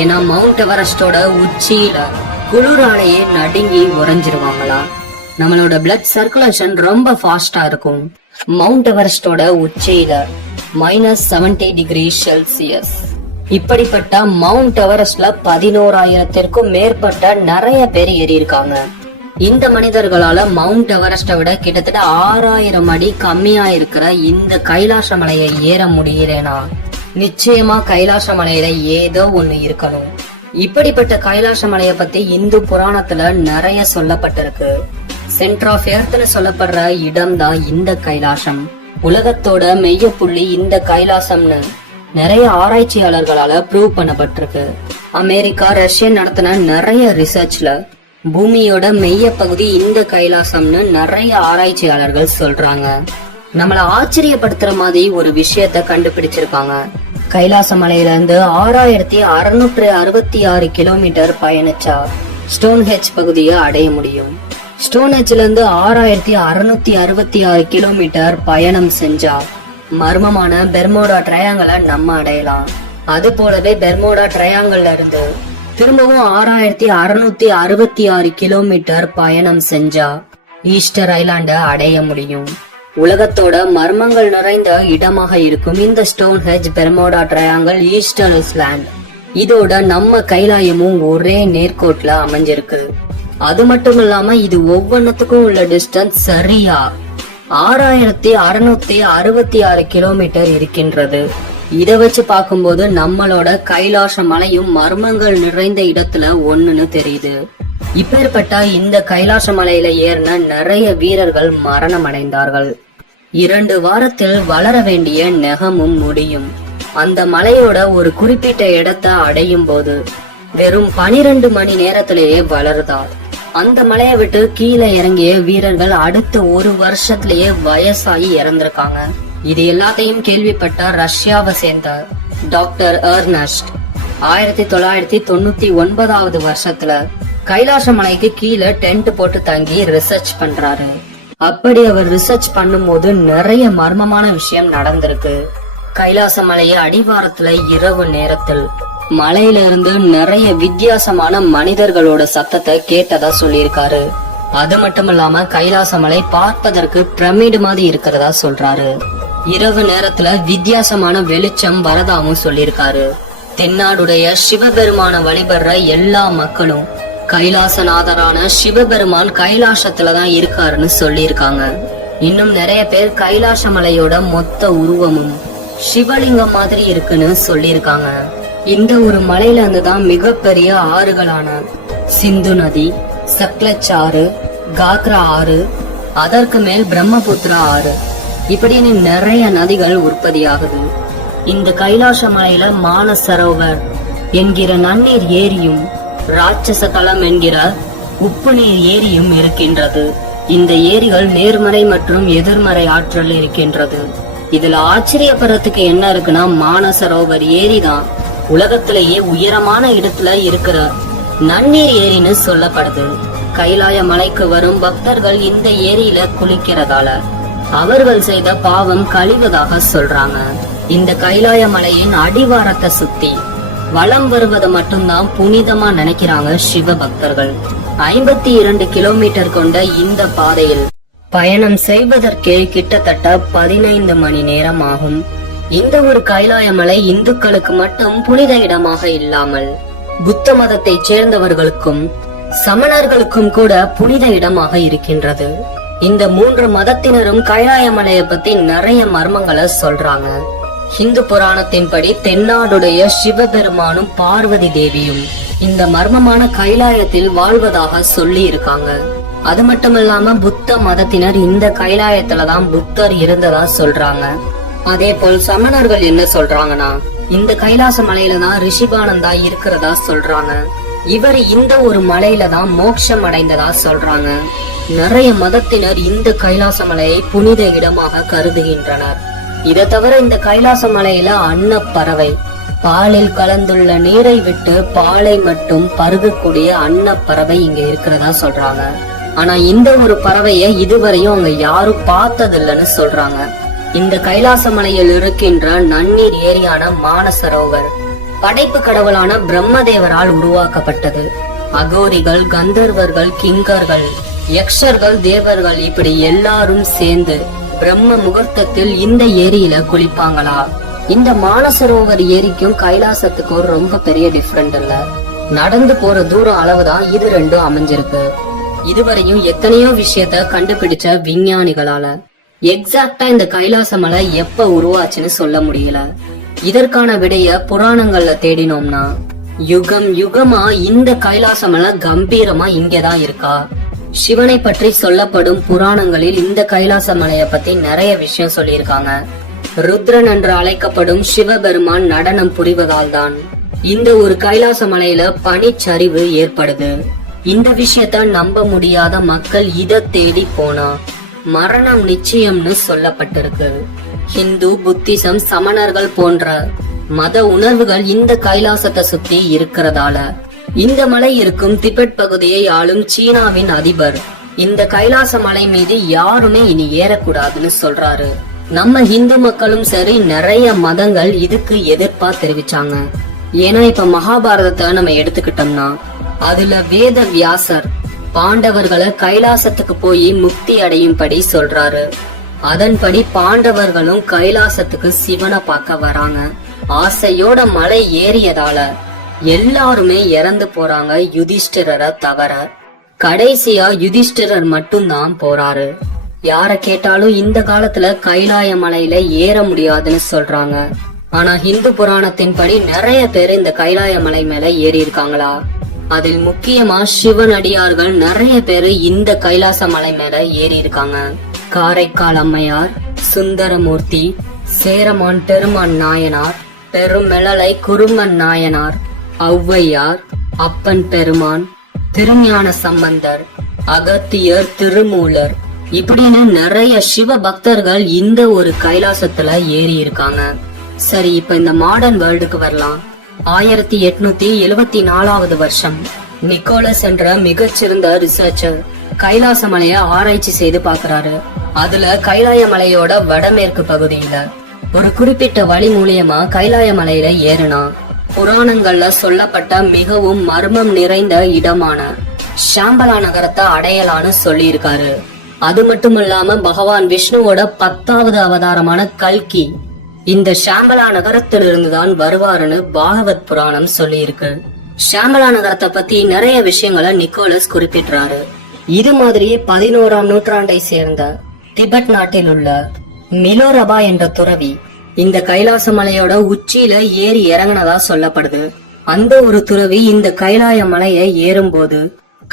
ஏன்னா மவுண்ட் எவரெஸ்டோட உச்சியில குளிராலேயே நடுங்கி உறைஞ்சிருவாங்களா. நம்மளோட பிளட் சர்க்குலேஷன் ரொம்ப ஃபாஸ்டா இருக்கும். மவுண்ட் எவரெஸ்டோட உச்சியில -70 டிகிரி செல்சியஸ். இப்படிப்பட்ட மவுண்ட் எவரெஸ்ட்ல 11,000த்திற்கும் மேற்பட்ட நிறைய பேர் ஏறி இருக்காங்க. இந்த மனிதர்களால மவுண்ட் எவரெஸ்ட விட கிட்டத்தட்ட 6,000 அடி கம்மியா இருக்கிற இந்த கைலாச மலையை ஏற முடியலனா நிச்சயமா கைலாச மலையில ஏதோ ஒண்ணு இருக்கணும். இப்படிப்பட்ட கைலாச மலையை பத்தி இந்து புராணத்துல நிறைய சொல்லப்பட்டிருக்கு. சென்டர் ஆஃப் எர்த்னு சொல்லப்படுற இடம் தான் இந்த கைலாசம். உலகத்தோட மெய்ய புள்ளி இந்த கைலாசம்னு நிறைய ஆராய்ச்சியாளர்களால ப்ரூவ் பண்ணப்பட்டிருக்கு. அமெரிக்கா, ரஷ்யா நடத்தின நிறைய ரிசர்ச்ல பூமியோட மெய்ய பகுதி இந்த கைலாசம்னு நிறைய ஆராய்ச்சியாளர்கள் சொல்றாங்க. நம்மள ஆச்சரியப்படுத்துற மாதிரி ஒரு விஷயத்த கண்டுபிடிச்சிருக்காங்க. கைலாச மலையில இருந்து 6,666 கிலோமீட்டர் பயணிச்சா ஸ்டோன்ஹெஞ்ச் பகுதியை அடைய முடியும். ஸ்டோன்ஹெஞ்ச்ல இருந்து 6,666 கிலோமீட்டர் பயணம் செஞ்சா மர்மமான பெர்முடா ட்ரையாங்கிளை நம்ம அடையலாம். அது போலவே பெர்முடா ட்ரையாங்கிள்ல இருந்து திரும்பவும் 6,666 கிலோமீட்டர் பயணம் செஞ்சா ஈஸ்டர் ஐலாண்ட அடைய முடியும். உலகத்தோட மர்மங்கள் நிறைந்த இடமாக இருக்கும் இந்த Stonehenge, Bermuda triangle, Easter island இதோட நம்ம கைலாயமும் ஒரே நேர்கோட்ல அமைஞ்சிருக்கு. அது மட்டும் இல்லாம இது ஒவ்வொன்னுத்துக்கும் உள்ள டிஸ்டன்ஸ் சரியா 6,666 கிலோமீட்டர் இருக்கின்றது. இத வச்சு பார்க்கும்போது நம்மளோட கைலாச மலையும் மர்மங்கள் நிறைந்த இடத்துல ஒண்ணுன்னு தெரியுது. இப்பேற்பட்ட இந்த கைலாச மலையில ஏறின நிறைய வீரர்கள் மரணம் அடைந்தார்கள். 2 வாரத்தில் வளர வேண்டிய நெகமும் முடியும் அந்த மலையோட ஒரு குறிப்பிட்ட இடத்தை அடையும் போது வெறும் 12 மணி நேரத்திலேயே வளருதா. அந்த மலையை விட்டு கீழே இறங்கிய வீரர்கள் அடுத்த 1 வருஷத்திலேயே வயசாகி இறந்திருக்காங்க. இது எல்லாத்தையும் கேள்விப்பட்ட ரஷ்யாவை சேர்ந்த டாக்டர் எர்னஸ்ட் 1999வது வருஷத்துல கைலாச மலைக்கு கீழே டென்ட் போட்டு தங்கி ரிசர்ச் பண்றாரு. அப்படி அவர் ரிசர்ச் பண்ணும்போது நிறைய மர்மமான விஷயம் நடந்திருக்கு. கைலாச மலைய அடிவாரத்துல இரவு நேரத்தில் மலையில இருந்து நிறைய வித்தியாசமான மனிதர்களோட சத்தத்தை கேட்டதா சொல்லியிருக்காரு. அது மட்டும் இல்லாம கைலாச மலை பார்ப்பதற்கு பிரமிடு மாதிரி இருக்கிறதா சொல்றாரு. இரவு நேரத்துல வித்தியாசமான வெளிச்சம் வரதாவும் சொல்லியிருக்காரு. தென்னாடுடைய சிவபெருமான வழிபடுற எல்லா மக்களும் கைலாசநாதரான சிவபெருமான் கைலாசத்துலதான் இருக்காருன்னு சொல்லியிருக்காங்க. இன்னும் நிறைய பேர் கைலாச மலையோட மொத்த உருவமும் சிவலிங்கம் மாதிரி இருக்குன்னு சொல்லியிருக்காங்க. இந்த ஒரு மலையில இருந்துதான் மிகப்பெரிய ஆறுகளான சிந்து நதி, சக்லச்சாறு, காக்ரா ஆறு, அதற்கு மேல் பிரம்மபுத்திரா ஆறு, இப்படின்னு நிறைய நதிகள் உற்பத்தியாகுது. இந்த கைலாச மலையில மானசரோவர் என்கிற நன்னீர் ஏரியும் ராட்சச தலம் என்கிற உப்பு நீர் ஏரியும் இருக்கின்றது. இந்த ஏரிகள் நேர்மறை மற்றும் எதிர்மறை ஆற்றல் இருக்கின்றது. இதுல ஆச்சரியப்படுறதுக்கு என்ன இருக்குன்னா, மானசரோவர் ஏரி தான் உலகத்திலேயே உயரமான இடத்துல இருக்கிற நன்னீர் ஏரின்னு சொல்லப்படுது. கைலாய மலைக்கு வரும் பக்தர்கள் இந்த ஏரியில குளிக்கிறதால அவர்கள் செய்த பாவம் கழிவதாக சொல்றாங்க. இந்த கைலாய மலையின் அடிவாரத்தை சுத்தி வலம் வருவதை மட்டும்தான் புனிதமா நினைக்கிறாங்க சிவ பக்தர்கள். 52 கிலோமீட்டர் கொண்ட இந்த பாதையில் பயணம் செய்வதற்கே கிட்டத்தட்ட 15 மணி நேரம் ஆகும். இந்த ஒரு கைலாய மலை இந்துக்களுக்கு மட்டும் புனித இடமாக இல்லாமல் புத்த மதத்தை சேர்ந்தவர்களுக்கும் சமணர்களுக்கும் கூட புனித இடமாக இருக்கின்றது. இந்த 3 மதத்தினரும் கைலாய மலையை பத்தி நிறைய மர்மங்களை சொல்றாங்க. ஹிந்து புராணத்தின்படி தென்னாடுடைய சிவபெருமானும் பார்வதி தேவியும் இந்த மர்மமான கைலாயத்தில் வாழ்வதாக சொல்லி இருக்காங்க. அது மட்டும் இல்லாம புத்த மதத்தினர் இந்த கைலாயத்துலதான் புத்தர் இருந்ததா சொல்றாங்க. அதே போல் சமணர்கள் என்ன சொல்றாங்கன்னா, இந்த கைலாச மலையில தான் ரிஷிபானந்தா இருக்கிறதா சொல்றாங்க. இவர் இந்த ஒரு மலையில தான் மோட்சம் அடைந்ததா சொல்றாங்க. நிறைய மதத்தினர் இந்த கைலாச மலையை புனித இடமாக கருதுகின்றனர். இதை தவிர இந்த கைலாச மலையில அன்னப்பறவை, பாலில் கலந்துள்ள நீரை விட்டு பாலை மட்டும் பருகக்கூடிய அன்னப்பறவை இங்க இருக்கிறதா சொல்றாங்க. ஆனா இந்த ஒரு பறவைய இதுவரையும் அங்க யாரும் பார்த்ததில்லைன்னு சொல்றாங்க. இந்த கைலாச மலையில் இருக்கின்ற நன்னீர் ஏரியான மானசரோவர் படைப்பு கடவுளான பிரம்மதேவரால் உருவாக்கப்பட்டது. அகோரிகள், கந்தர்வர்கள், கிங்கர்கள், யக்ஷர்கள், தேவர்கள் இப்படி எல்லாரும் சேர்ந்து பிரம்ம முகூர்த்தத்தில் இந்த ஏரியில குளிப்பாங்களா? இந்த மானசரோவர் ஏரிக்கும் கைலாசத்துக்கும் ரொம்ப பெரிய டிஃபரெண்ட் இல்ல. நடந்து போற தூரம் அளவுதான் இது ரெண்டும் அமைஞ்சிருக்கு. இதுவரையும் எத்தனையோ விஷயத்த கண்டுபிடிச்ச விஞ்ஞானிகளால எக்ஸாக்டா இந்த கைலாச மலை எப்ப உருவாச்சுன்னு சொல்ல முடியல. இதற்கான விடைய புராணங்கள்ல தேடினோம்னா யுகம் யுகமா இந்த கைலாச மலை கம்பீரமா இங்கதான் இருக்கா. சிவனை பற்றி சொல்லப்படும் புராணங்களில் இந்த கைலாச மலைய பத்தி நிறைய விஷயம் சொல்லியிருக்காங்க. ருத்ரன் என்று அழைக்கப்படும் சிவபெருமான் நடனம் புரிவதால் தான் இந்த ஒரு கைலாச மலையில பனிச்சரிவு ஏற்படுது. இந்த விஷயத்த நம்ப முடியாத மக்கள் இத தேடி போனா மரணம் நிச்சயம்னு சொல்லப்பட்டிருக்கு. ஹிந்து, புத்திசம், சமணர்கள் போன்ற மத உணர்வுகள் இந்த கைலாசத்தை சுத்தி இருக்கிறதால இந்த மலை இருக்கும் திபெத் பகுதியை ஆளும் சீனாவின் அதிபர் இந்த கைலாச மலை மீது யாருமே இனி ஏறக்கூடாதுன்னு சொல்றாரு. நம்ம இந்து மக்களும் சரி, நிறைய மதங்கள் இதுக்கு எதிர்ப்பா தெரிவிச்சாங்க. ஏன்னா இப்ப மகாபாரதத்தை நம்ம எடுத்துக்கிட்டோம்னா அதுல வேத வியாசர் பாண்டவர்களை கைலாசத்துக்கு போய் முக்தி அடையும்படி சொல்றாரு. அதன்படி பாண்டவர்களும் கைலாசத்துக்கு சிவனை பார்க்க வராங்க. ஆசையோட மலை ஏறியதால எல்லாருமே இறந்து போறாங்க, யுதிஷ்டிரரை தவிர. கடைசியா யுதிஷ்டிரர் மட்டும்தான் போறாரு. யார கேட்டாலும் இந்த காலத்துல கைலாய மலையில ஏற முடியாதுன்னு சொல்றாங்க. ஆனா ஹிந்து புராணத்தின்படி நிறைய பேர் இந்த கைலாய மலை மேல ஏறி இருக்காங்களா? அதில் முக்கியமா சிவன் அடியார்கள் நிறைய பேரு இந்த கைலாச மலை மேல ஏறி இருக்காங்க. காரைக்கால் அம்மையார், சுந்தரமூர்த்தி, சேரமான் பெருமான் நாயனார், பெருமெளலை குருமன் நாயனார், ஔவையார், அப்பன் பெருமான், திருஞான சம்பந்தர், அகத்தியர், திருமூலர் இப்படின்னு நிறைய சிவ பக்தர்கள் இந்த ஒரு கைலாசத்துல ஏறி இருக்காங்க. சரி, இப்ப இந்த மாடர்ன் வேர்ல்டுக்கு வரலாம். 1874 வருஷம் நிக்கோலஸ் என்ற மிகச்சிறந்த ரிசர்ச்சர் கைலாச மலைய ஆராய்ச்சி செய்து பாக்குறாரு. அதுல கைலாய மலையோட வடமேற்கு பகுதியில ஒரு குறிப்பிட்ட வழி மூலியமா கைலாய மலையில ஏறினா புராணங்கள்ல சொல்லப்பட்ட மிகவும் மர்மம் நிறைந்த இடமான ஷாம்பலா நகரத்தை அடையலான்னு சொல்லி இருக்காரு. அது மட்டும் இல்லாம பகவான் விஷ்ணுவோட 10வது அவதாரமான கல்கி இந்த ஷாம்பலா நகரத்திலிருந்துதான் வருவாருன்னு பாகவத் புராணம் சொல்லி இருக்கு. ஷாம்பலா நகரத்தை பத்தி நிறைய விஷயங்களை நிக்கோலஸ் குறிப்பிட்டாரு. இது மாதிரியே 11ஆம் நூற்றாண்டை சேர்ந்த திபெத் நாட்டில் உள்ள மிலோரபா என்ற துறவி இந்த கைலாச மலையோட உச்சியில ஏறி இறங்கினதா சொல்லப்படுது. அந்த ஒரு துறவி இந்த கைலாய மலையை ஏறும்போது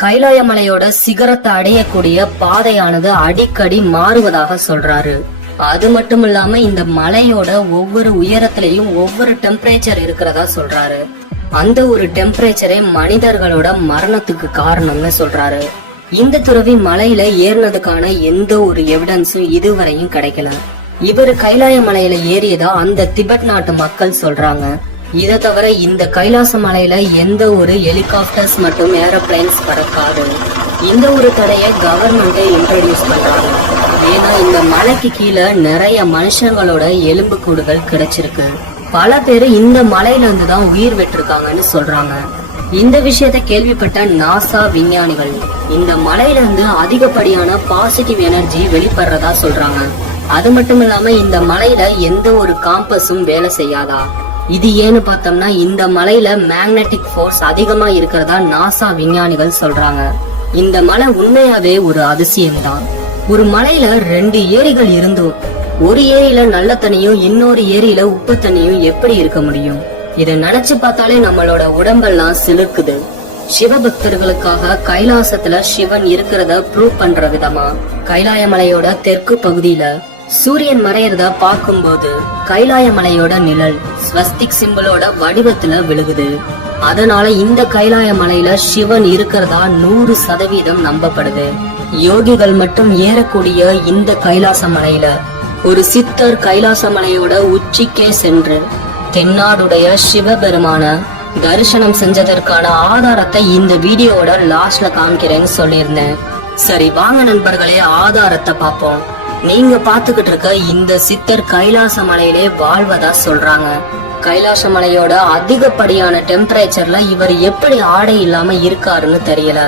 கைலாய மலையோட சிகரத்தை அடையக்கூடிய பாதையானது அடிக்கடி மாறுவதாக சொல்றாரு. அது மட்டும் இல்லாம இந்த மலையோட ஒவ்வொரு உயரத்திலையும் ஒவ்வொரு டெம்பரேச்சர் இருக்கிறதா சொல்றாரு. அந்த ஒரு டெம்பரேச்சரே மனிதர்களோட மரணத்துக்கு காரணம்னு சொல்றாரு. இந்த துறவி மலையில ஏறினதுக்கான எந்த ஒரு எவிடன்ஸும் இதுவரையும் கிடைக்கல. இவரு கைலாய மலையில ஏறியதா அந்த திபெத் நாட்டு மக்கள் சொல்றாங்க. இதை தவிர இந்த கைலாச மலையில எந்த ஒரு ஹெலிகாப்டர்ஸ் மற்றும் ஏரோப்ளைன்ஸ் பறக்காது. இந்த ஒரு தடையை கவர்மெண்டே இன்ட்ரோடியூஸ் பண்றாங்க. ஏன்னா இந்த மலைக்கு கீழே நிறைய மனுஷங்களோட எலும்பு கூடுகள் கிடைச்சிருக்கு. பல பேரு இந்த மலையில இருந்து தான் உயிர் பெற்றிருக்காங்கன்னு சொல்றாங்க. இந்த விஷயத்தை கேள்விப்பட்ட நாசா விஞ்ஞானிகள் இந்த மலையில இருந்து அதிகப்படியான பாசிட்டிவ் எனர்ஜி வெளிப்படுறதா சொல்றாங்க. அது மட்டும் இல்லாம இந்த மலையில எந்த ஒரு காம்பஸும் வேலை செய்யாதா. இது ஏன்னு பார்த்தோம்னா இந்த மலையில மேக்னெட்டிக் ஃபோர்ஸ் அதிகமா இருக்கிறதா நாசா விஞ்ஞானிகள் சொல்றாங்க. இந்த மலை உண்மையாவே ஒரு அதிசயம்தான். ஒரு மலையில 2 ஏரிகள் இருந்தும் ஒரு ஏரியில நல்ல தண்ணியும் இன்னொரு ஏரியில உப்பு தண்ணியும் எப்படி இருக்க முடியும்? இத நினைச்சு பார்த்தாலே நம்மளோட உடம்பெல்லாம் சிலிர்க்குது. சிவபக்தர்களுக்காக கைலாசத்துல சிவன் இருக்கிறத ப்ரூவ் பண்ற விதமா கைலாய மலையோட தெற்கு பகுதியில சூரியன் மறையறத பார்க்கும்போது கைலாய மலையோட நிழல் ஸ்வஸ்திக் சிம்பலோட வடிவத்துல விழுகுது. அதனால இந்த கைலாய மலையில சிவன் இருக்கிறதா 100% நம்பப்படுது. யோகிகள் மட்டும் ஏறக்கூடிய இந்த கைலாச மலையில ஒரு சித்தர் கைலாச மலையோட உச்சிக்கே சென்று தென்னாடுடைய சிவபெருமான தரிசனம் செஞ்சதற்கான ஆதாரத்தை இந்த வீடியோவோட லாஸ்ட்ல காமிக்கிறேன்னு சொல்லியிருந்தேன். சரி வாங்க நண்பர்களே, ஆதாரத்தை பார்ப்போம். நீங்க பாத்துக்கிட்டு இருக்க இந்த சித்தர் கைலாச மலையிலே வாழ்வதா சொல்றாங்க. கைலாச மலையோட அதிகப்படியான டெம்பரேச்சர்ல இவர் எப்படி ஆடை இல்லாம இருக்காருன்னு தெரியல.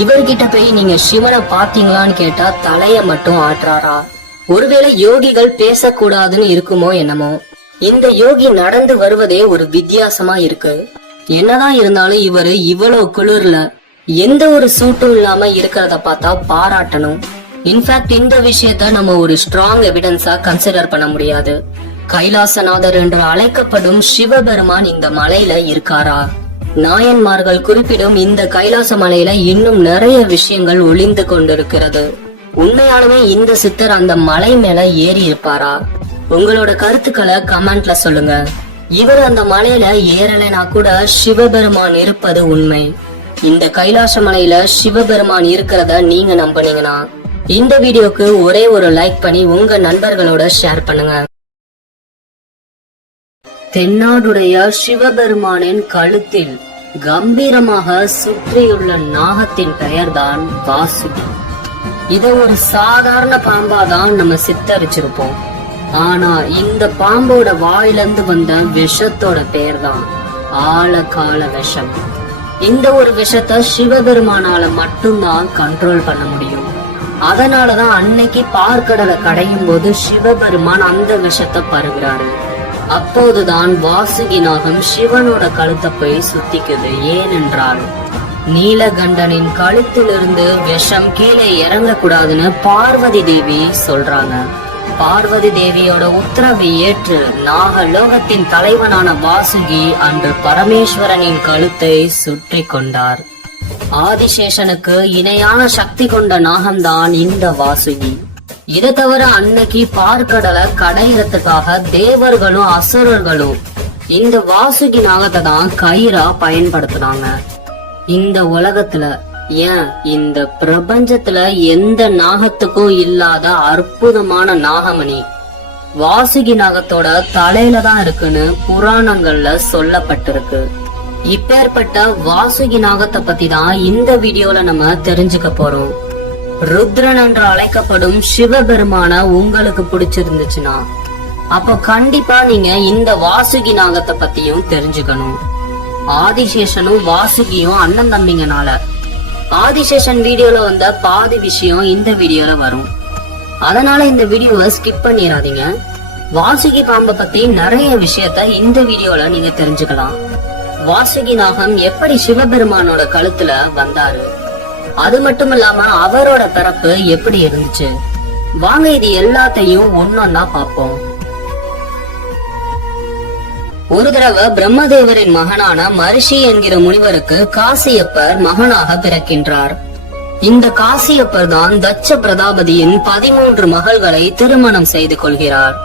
இவர்கிட்ட போய் நீங்க சிவனை பாத்தீங்களான்னு கேட்டா தலைய மட்டும் ஆட்டுறாரா. ஒருவேளை யோகிகள் பேசக்கூடாதுன்னு இருக்குமோ என்னமோ. இந்த யோகி நடந்து வருவதே ஒரு வித்தியாசமா இருக்கு. என்னதான் இருந்தாலும் இவரு இவ்வளவு குளிர்ல எந்த ஒரு சூட்டும் இல்லாம இருக்கிறத பார்த்தா பாராட்டணும். இன்ஃபேக்ட் இந்த விஷயத்த நம்ம ஒரு ஸ்ட்ராங் எவிடன்ஸா கன்சிடர் பண்ண முடியாது. கைலாசநாதர் என்று அழைக்கப்படும் சிவபெருமான் இந்த மலையில இருக்காரா? நாயன்மார்கள் குறிப்பிடும் இந்த கைலாச மலையில இன்னும் நிறைய விஷயங்கள் ஒளிந்து கொண்டிருக்கிறது. உண்மையாலுமே இந்த சித்தர் அந்த மலை மேல ஏறி இருப்பாரா? உங்களோட கருத்துக்களை கமெண்ட்ல சொல்லுங்க. இவர் அந்த மலையில ஏறலைனா கூட சிவபெருமான் இருப்பது உண்மை. இந்த கைலாச மலையில சிவபெருமான் இருக்கிறத நீங்க நம்புனீங்கன்னா இந்த வீடியோக்கு ஒரே ஒரு லைக் பண்ணி உங்க நண்பர்களோட ஷேர் பண்ணுங்க. தென்னாடுடைய சிவபெருமானின் கழுத்தில் கம்பீரமாக சுற்றியுள்ள நாகத்தின் பெயர்தான் வாசுகி. இத ஒரு சாதாரண பாம்பாதான் நம்ம சித்தரிச்சிருப்போம். ஆனா இந்த பாம்போட வாயிலிருந்து வந்த விஷத்தோட பெயர் தான் ஆழகால விஷம். இந்த ஒரு விஷத்தை சிவபெருமானால மட்டும்தான் கண்ட்ரோல் பண்ண முடியும். அதனாலதான் அன்னைக்கு பார்க்கடலை கடையும் போது சிவபெருமான் அந்த விஷத்தை பருகிறாரு. அப்போதுதான் வாசுகி நாகம் சிவனோட கழுத்தை போய் சுத்திக்குது. ஏனென்றால் நீலகண்டனின் கழுத்திலிருந்து விஷம் கீழே இறங்க கூடாதுன்னு பார்வதி தேவி சொல்றாங்க. பார்வதி தேவியோட உத்தரவை ஏற்று நாகலோகத்தின் தலைவனான வாசுகி அன்று பரமேஸ்வரனின் கழுத்தை சுற்றி கொண்டார். ஆதிசேஷனுக்கு இணையான சக்தி கொண்ட நாகம்தான் இந்த வாசுகி. இதை தவிர அன்னைக்கு பார்க்கடலை கடையிறதுக்காக தேவர்களும் அசுரர்களும் இந்த வாசுகி நாகத்தை தான் கயிறா பயன்படுத்துறாங்க. இந்த உலகத்துல ஏன் இந்த பிரபஞ்சத்துல எந்த நாகத்துக்கும் இல்லாத அற்புதமான நாகமணி வாசுகி நாகத்தோட தலையில தான் இருக்குன்னு புராணங்கள்ல சொல்லப்பட்டிருக்கு. இப்பேற்பட்ட வாசுகி நாகத்தை பத்தி தான் இந்த வீடியோல நம்ம தெரிஞ்சுக்க போறோம். ருத்ரன் என்று அழைக்கப்படும் சிவபெருமான உங்களுக்கு பிடிச்சிருந்துச்சுன்னா அப்ப கண்டிப்பா நீங்க இந்த வாசுகி நாகத்தை பத்தியும் தெரிஞ்சுக்கணும். ஆதிசேஷனும் வாசுகியும் அண்ணன் தம்பிங்கனால ஆதிசேஷன் வீடியோல வந்த பாதி விஷயம் இந்த வீடியோல வரும். அதனால இந்த வீடியோவை ஸ்கிப் பண்ணிடாதீங்க. வாசுகி பாம்பை பத்தி நிறைய விஷயத்த இந்த வீடியோல நீங்க தெரிஞ்சுக்கலாம். வாசுகி நாகம் எப்படி சிவபெருமானோட கழுத்துல வந்தாரு, அது மட்டும் இல்லாம அவரோட பிறப்பு எப்படி இருந்துச்சு, வாங்க இது எல்லாத்தையும் ஒன்னொன்னா பாப்போம். ஒரு தடவை பிரம்மதேவரின் மகனான மரிஷி என்கிற முனிவருக்கு காசியப்பர் மகனாக பிறக்கின்றார். இந்த காசியப்பர் தான் தட்ச பிரதாபதியின் 13 மகள்களை திருமணம் செய்து கொள்கிறார்.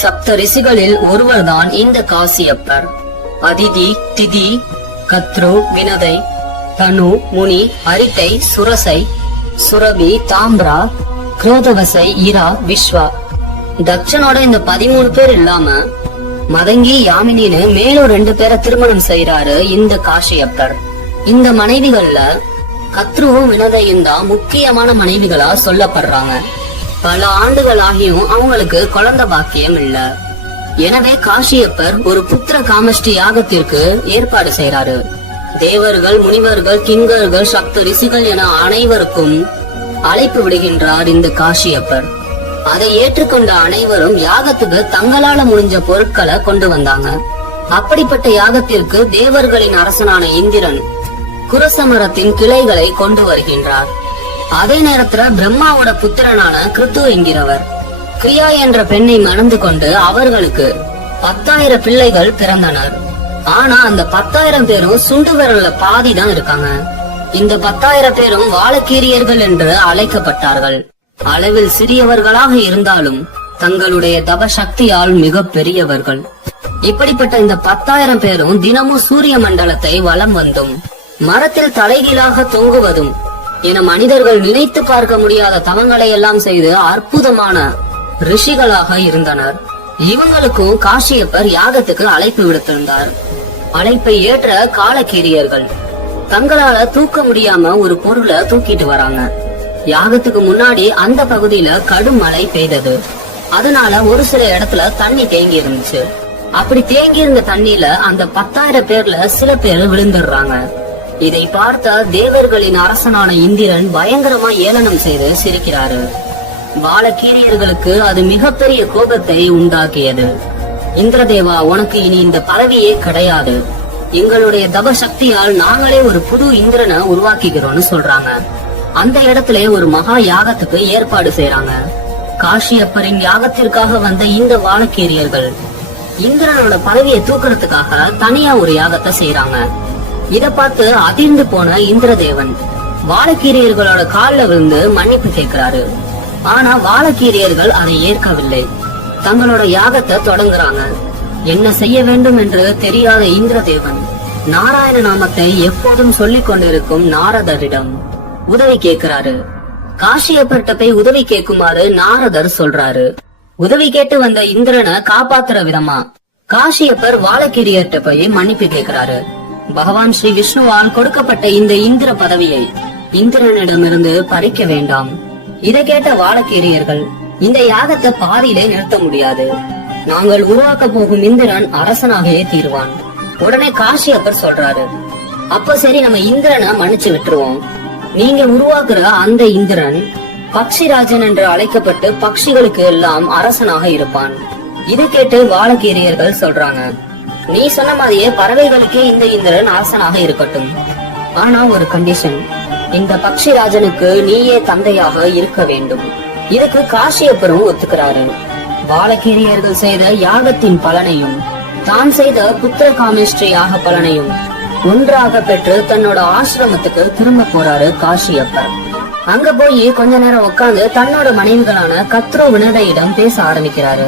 சப்த ரிஷிகளில் ஒருவர்தான் இந்த காசியப்பர். அதிதி, திதி, கத்ரு, வினதை, தனு, முனி, அரிட்டை, சுரசை, சுரபி, தாம்ரா, கிரோதவசை, இரா, விஸ்வா. தட்சனோட இந்த 13 பேர் இல்லாம மதங்கி, யாமினின்னு மேலும் 2 பேரை திருமணம் செய்யறாரு இந்த காசியப்பர். இந்த மனைவிகள்ல கத்ருவும் வினதையும் தான் முக்கியமான மனைவிகளா சொல்லப்படுறாங்க. பல ஆண்டுகள் ஆகியும் அவங்களுக்கு குழந்தை பாக்கியம் இல்ல. எனவே காசியப்பர் ஒரு புத்திர காமஷ்டி யாகத்திற்கு ஏற்பாடு செய்யறாரு. தேவர்கள், முனிவர்கள், கிங்கர்கள், சப்த ரிஷிகள் என அனைவருக்கும் அழைப்பு விடுகின்றார் இந்த காசியப்பர். அதை ஏற்றுக்கொண்ட அனைவரும் யாகத்துக்கு தங்களால முடிஞ்ச பொருட்களை கொண்டு வந்தாங்க. அப்படிப்பட்ட யாகத்திற்கு தேவர்களின் அரசனான இந்திரன் குரசமரத்தின் கிளைகளை கொண்டு வருகின்றார். அதே நேரத்துல பிரம்மாவோட புத்திரனான கிருத்து என்கிறவர் கிரியா என்ற பெண்ணை மணந்து கொண்டு அவர்களுக்கு 10,000 பிள்ளைகள் பிறந்தனர். ஆனா அந்த 10,000 பேரும் சுண்டு விரல்ல பாதி தான் இருக்காங்க. இந்த 10,000 பேரும் வாழக்கீரியர்கள் என்று அழைக்கப்பட்டார்கள். அளவில் சிறியவர்களாக இருந்தாலும் தங்களுடைய தப சக்தியால் மிக பெரியவர்கள். இப்படிப்பட்ட இந்த 10,000 பேரும் தினமும் சூரிய மண்டலத்தை வலம் வந்தும் மரத்தில் தலைகீழாக தொங்குவதும் என மனிதர்கள் நினைத்து பார்க்க முடியாத தவங்களை எல்லாம் செய்து அற்புதமான ரிஷிகளாக இருந்தனர். இவங்களுக்கும் காசியப்பர் யாகத்துக்கு அழைப்பு விடுத்திருந்தார். அழைப்பை ஏற்ற காலக்கேரியர்கள் தங்களால தூக்க முடியாம ஒரு பொருளை தூக்கிட்டு வராங்க. யாகத்துக்கு முன்னாடி அந்த பகுதியில கடும் மழை பெய்தது. அதனால ஒரு சில இடத்துல தண்ணி தேங்கி இருந்துச்சு. அப்படி தேங்கி இருந்த தண்ணியில அந்த 10,000 பேர்ல சில பேர் விழுந்துடுறாங்க. இதை பார்த்த தேவர்களின் அரசனான இந்திரன் பயங்கரமா ஏளனம் செய்து சிரிக்கிறாரு. வாழக்கீரியர்களுக்கு அது மிகப்பெரிய கோபத்தை உண்டாக்கியது. இந்திரதேவா, உனக்கு இனி இந்த பதவியே கிடையாது. எங்களுடைய தப சக்தியால் நாங்களே ஒரு புது இந்திரனை உருவாக்கிக்கிறோம்னு சொல்றாங்க. அந்த இடத்துல ஒரு மகா யாகத்துக்கு ஏற்பாடு செய்யறாங்க. காசியப்பரின் யாகத்திற்காக வந்த இந்த வாழக்கீரியர்கள் இந்திரனோட பதவியை தூக்குறதுக்காக தனியா ஒரு யாகத்தை செய்யறாங்க. இத பார்த்து அதிர்ந்து போன இந்திரதேவன் வாழக்கீரியர்களோட கால்ல விழுந்து மன்னிப்பு கேட்கிறாரு. ஆனா வாழக்கீரியர்கள் அதை ஏற்கவில்லை. தங்களோட யாகத்தை தொடங்குறாங்க. என்ன செய்ய வேண்டும் என்று தெரியாத இந்திரதேவன் நாராயண நாமத்தை எப்போதும் சொல்லிக் கொண்டிருக்கும் நாரதரிடம் உதவி கேட்கிறாரு. காசியப்பர்ட்ட போய் உதவி கேட்குமாறு நாரதர் சொல்றாரு. உதவி கேட்டு வந்த இந்திரனை காப்பாத்துற விதமா காசியப்பர் வாழக்கீரியர்ட்ட போய் மன்னிப்பு கேட்கிறாரு. பகவான் ஸ்ரீ விஷ்ணுவால் கொடுக்கப்பட்ட இந்த இந்திர பதவியை இந்திரனிடமிருந்து பறிக்க வேண்டாம். இதை கேட்ட வாழக்கீரியர்கள் இந்த யாகத்தை பாதியிலே நிறுத்த முடியாது. நாங்கள் உருவாக்க போகும் இந்திரன் அரசனாகவே தீர்வான். உடனே காசியப்பர் சொல்றாரு, அப்ப சரி, நம்ம இந்திரனை மன்னிச்சு விட்டுருவோம். நீங்க உருவாக்குற அந்த இந்திரன் பக்ஷிராஜன் என்று அழைக்கப்பட்டு பக்ஷிகளுக்கு எல்லாம் அரசனாக இருப்பான். இதை கேட்டு வாழக்கீரியர்கள் சொல்றாங்க, நீ சொன்ன மாதிரியே பறவைகளுக்கே இந்த இந்திரன் அரசனாக இருக்கட்டும். ஆனா ஒரு கண்டிஷன், இந்த பக்ஷிராஜனுக்கு நீயே தந்தையாக இருக்க வேண்டும். இதுக்கு காசியப்பரும் ஒத்துக்கிறாரு. வாழக்கீரியர்கள் செய்த யாகத்தின் பலனையும் தான் செய்த புத்திர காமேஷ்டி யாக பலனையும் ஒன்றாக பெற்று தன்னோட ஆசிரமத்துக்கு திரும்ப போறாரு காசியப்பர். அங்க போய் கொஞ்ச நேரம் உட்கார்ந்து தன்னோட மனைவிகளான கத்ரு, வினதையிடம் பேச ஆரம்பிக்கிறாரு.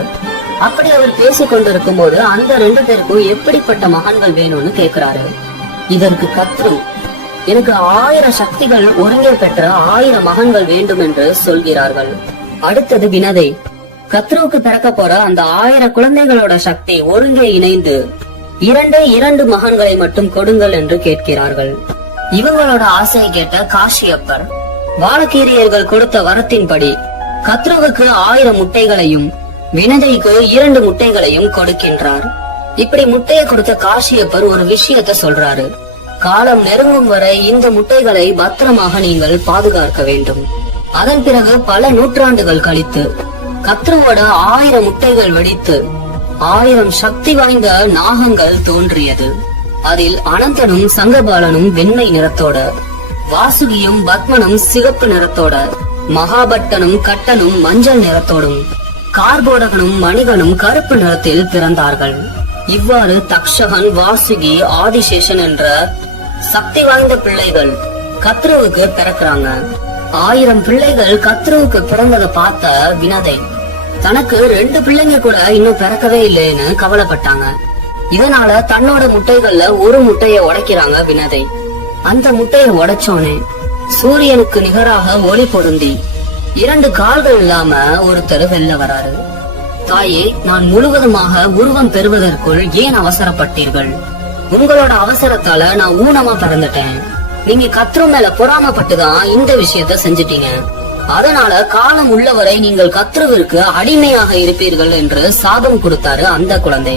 அப்படி அவர் பேசிக் கொண்டிருக்கும் போது அந்த 2 பேருக்கும் எப்படிப்பட்ட மகன்கள் வேணும்னு கேக்குறாரு. இதற்கு கத்ரு, எனக்கு 1000 சக்திகள் ஒருங்கே பெற்ற 1000 மகன்கள் வேண்டும் என்று சொல்கிறார்கள். அடுத்தது வினதை, கத்ருவுக்கு பிறக்க போற அந்த 1000 குழந்தைகளோட சக்தி ஒருங்கே இணைந்து 2 மகன்களை மட்டும் கொடுங்கள் என்று கேட்கிறார்கள். இவங்களோட ஆசையை கேட்ட காசியப்பர் வாழக்கீரியர்கள் கொடுத்த வரத்தின்படி கத்ருவுக்கு 1000 முட்டைகளையும் வினதைக்கு 2 முட்டைகளையும் கொடுக்கின்றார். இப்படி முட்டையை கொடுத்த காசியப்பர் ஒரு விஷயத்த சொல்றாரு. காலம் நெருங்கும் வரை இந்த முட்டைகளை பத்திரமாக நீங்கள் பாதுகாக்க வேண்டும். அதன் பிறகு பல நூற்றாண்டுகள் கழித்து கத்ருவோட 1000 முட்டைகள் வெடித்து 1000 சக்தி வாய்ந்த நாகங்கள் தோன்றியது. அதில் அனந்தனும் சங்கபாலனும் வெண்மை நிறத்தோட, வாசுகியும் பத்மனும் சிவப்பு நிறத்தோட, மகாபட்டனும் கட்டனும் மஞ்சள் நிறத்தோடும், கார்போடகனும் மணிகனும் கருப்பு நிறத்தில் பிறந்தார்கள். இவ்வாறு தக்ஷகன், வாசுகி, ஆதிசேஷன் என்ற சக்தி வாய்ந்த பிள்ளைகள் கத்ருவுக்கு பிறக்குறாங்க. 1000 பிள்ளைகள் கத்ருவுக்கு பிறந்ததை பார்த்த வினதை தனக்கு 2 பிள்ளைங்க கூட இன்னும் பிறக்கவே இல்லைன்னு கவலைப்பட்டாங்க. இதனால தன்னோட முட்டைகள்ல ஒரு முட்டைய உடைக்கிறாங்க வினதை. அந்த முட்டைய உடைச்சோனே சூரியனுக்கு நிகராக ஒளி பொருந்தி 2 கால்கள் இல்லாம ஒருத்தர் வெளில வராரு. தாயே, நான் முழுவதுமாக உருவம் பெறுவதற்குள் ஏன் அவசரப்பட்டீர்கள்? உங்களோட அவசரத்தால நான் ஊனமா பிறந்துட்டேன். நீங்க கத்ரு மேல பொறாமப்பட்டுதான் இந்த விஷயத்த செஞ்சிட்டீங்க. அதனால காலம் உள்ளவரை நீங்கள் கத்ருவிற்கு அடிமையாக இருப்பீர்கள் என்று சாபம் கொடுத்தாரு அந்த குழந்தை.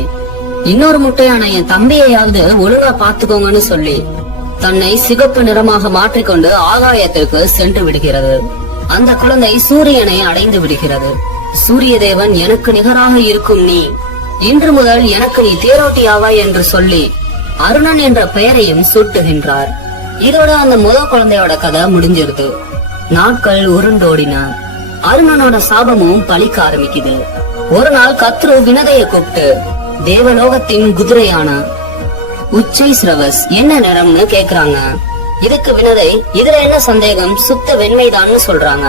இன்னொரு முட்டையான என் தம்பியையாவது ஒழுங்கா பாத்துக்கோங்கன்னு சொல்லி தன்னை சிகப்பு நிறமாக மாற்றிக்கொண்டு ஆகாயத்திற்கு சென்று விடுகிறது. அந்த குழந்தை சூரியனை அடைந்து விடுகிறது. சூரிய தேவன், எனக்கு நிகராக இருக்கும் நீ இன்று முதல் எனக்கு நீ தேரோட்டியாவாய் என்று சொல்லி அருணன் என்ற பெயரையும் சூட்டுகின்றார். இதோட அந்த முதல் குழந்தையோட கதை முடிஞ்சிருது. நாட்கள் உருண்டோடின. அருணனோட சாபமும் பலிக்க ஆரம்பிக்குது. ஒரு நாள் கத்ரு வினதைய கூப்பிட்டு தேவலோகத்தின் குதிரையான உச்சை ஸ்ரவஸ் என்ன நிறம்னு கேக்குறாங்க. இதுக்கு வினதை, இதுல என்ன சந்தேகம், சுத்த வெண்மைதான்னு சொல்றாங்க.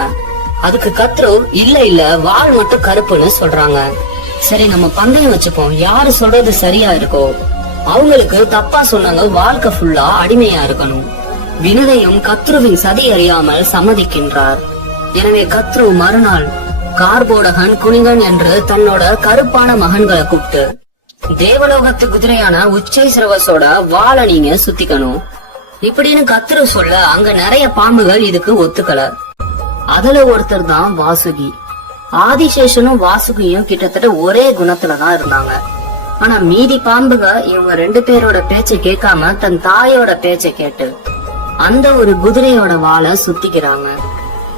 அதுக்கு கத்ரு, இல்ல வால் மட்டும் கருப்புன்னு சொல்றாங்க. சரி, நம்ம பந்தயம் வச்சுப்போம், யாரு சொல்றது சரியா இருக்கோ அவங்களுக்கு தப்பா சொன்னாங்க வாழ்க்கை ஃபுல்லா அடிமையா இருக்கணும். வினதையும் கத்ருவின் சதி அறியாமல் சம்மதிக்கின்றார். எனவே கத்ரு மறுநாள் கார்போடகன், குனிகன் என்று தன்னோட கருப்பான மகன்களை கூப்பிட்டு தேவலோகத்து குதிரையான உச்சை சிரவசோட வாழை நீங்க சுத்திக்கணும் இப்படின்னு கத்ரு சொல்ல அங்க நிறைய பாம்புகள் இதுக்கு ஒத்துக்கல. அதுல ஒருத்தர் தான் வாசுகி. ஆதிசேஷனும் வாசுகியும் கிட்டத்தட்ட ஒரே குணத்துலதான் இருந்தாங்க. ஆனா மீதி பாம்புக இவங்க 2 பேரோட பேச்சை கேட்காம தன் தாயோட பேச்சை கேட்டு அந்த ஒரு குதிரையோட வாளை சுத்திக்கிறாங்க.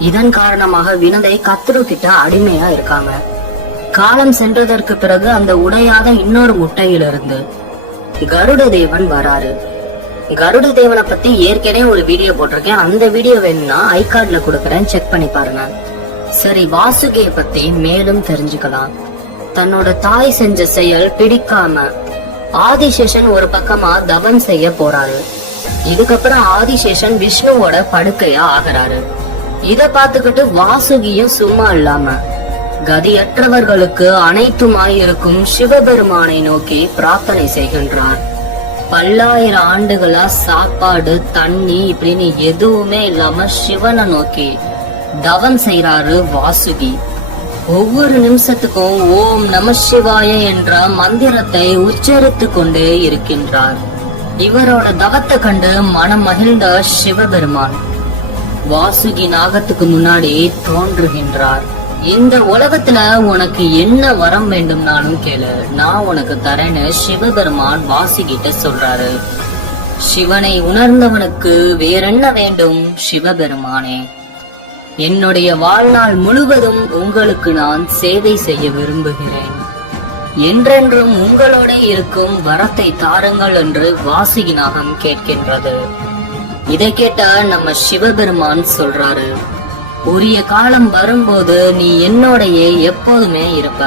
இதன் காரணமாக வினதை கத்ரு கிட்ட அடிமையா இருக்காங்க. காலம் சென்றதற்கு பிறகு அந்த உடையாத இன்னொரு முட்டையிலிருந்து கருட தேவன் வராரு. கருட தேவனை பத்தி ஏற்கனவே ஒரு வீடியோ போட்டிருக்கேன். அந்த வீடியோ வேணும்னா ஐகார்ட்ல கொடுக்கறேன், செக் பண்ணி பாருங்க. சரி, வாசுகியை பத்தி மேலும் தெரிஞ்சுக்கலாம். தன்னோட தாய் செஞ்ச செயல் பிடிக்காம ஆதிசேஷன் ஒரு பக்கமா தவம் செய்ய போறாரு. இதுக்கப்புறம் ஆதிசேஷன் விஷ்ணுவோட படுக்கையா ஆகிறாரு. இத பாத்துக்கிட்டு வாசுகியும் சும்மா இல்லாம கதியற்றவர்களுக்கு அனைத்துமாய் இருக்கும் சிவபெருமானை நோக்கி பிரார்த்தனை செய்கின்றார். பல்லாயிரம் ஆண்டுகளா சாப்பாடு, தண்ணி இப்படின்னு எதுவுமே இல்லாம சிவனை நோக்கி தவம் செய்யறாரு வாசுகி. ஒவ்வொரு நிமிஷத்துக்கும் ஓம் நம சிவாய என்ற மந்திரத்தை உச்சரித்து கொண்டே இருக்கின்றார். இவரோட தவத்தை கண்டு மனம் மகிழ்ந்த சிவபெருமான் வாசுகி நாகத்துக்கு முன்னாடி தோன்றுகின்றார். இந்த உலகத்துல உனக்கு என்ன வரம் வேண்டும்னாலும் கேளு, நான் உனக்கு தரேன்னு சிவபெருமான் வாசுகிட்ட சொல்றாரு. சிவனை உணர்ந்தவனுக்கு வேறென்ன வேண்டும் சிவபெருமானே? என்னுடைய வாழ்நாள் முழுவதும் உங்களுக்கு நான் சேவை செய்ய விரும்புகிறேன். என்றென்றும் உங்களோட இருக்கும் வரத்தை தாருங்கள் என்று வாசுகி நாகம் கேட்கின்றது. இதை கேட்ட நம்ம சிவபெருமான் சொல்றாரு, உரிய காலம் வரும்போது நீ என்னோடையே எப்போதுமே இருப்ப.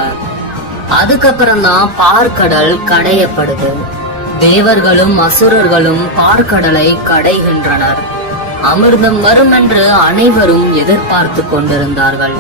அதுக்கப்புறம் தான் பார்க்கடல் கடையப்படுது. தேவர்களும் அசுரர்களும் பார்க்கடலை கடைகின்றனர். அமிர்தம் வரும் என்று அனைவரும் எதிர்பார்த்து கொண்டிருந்தார்கள்.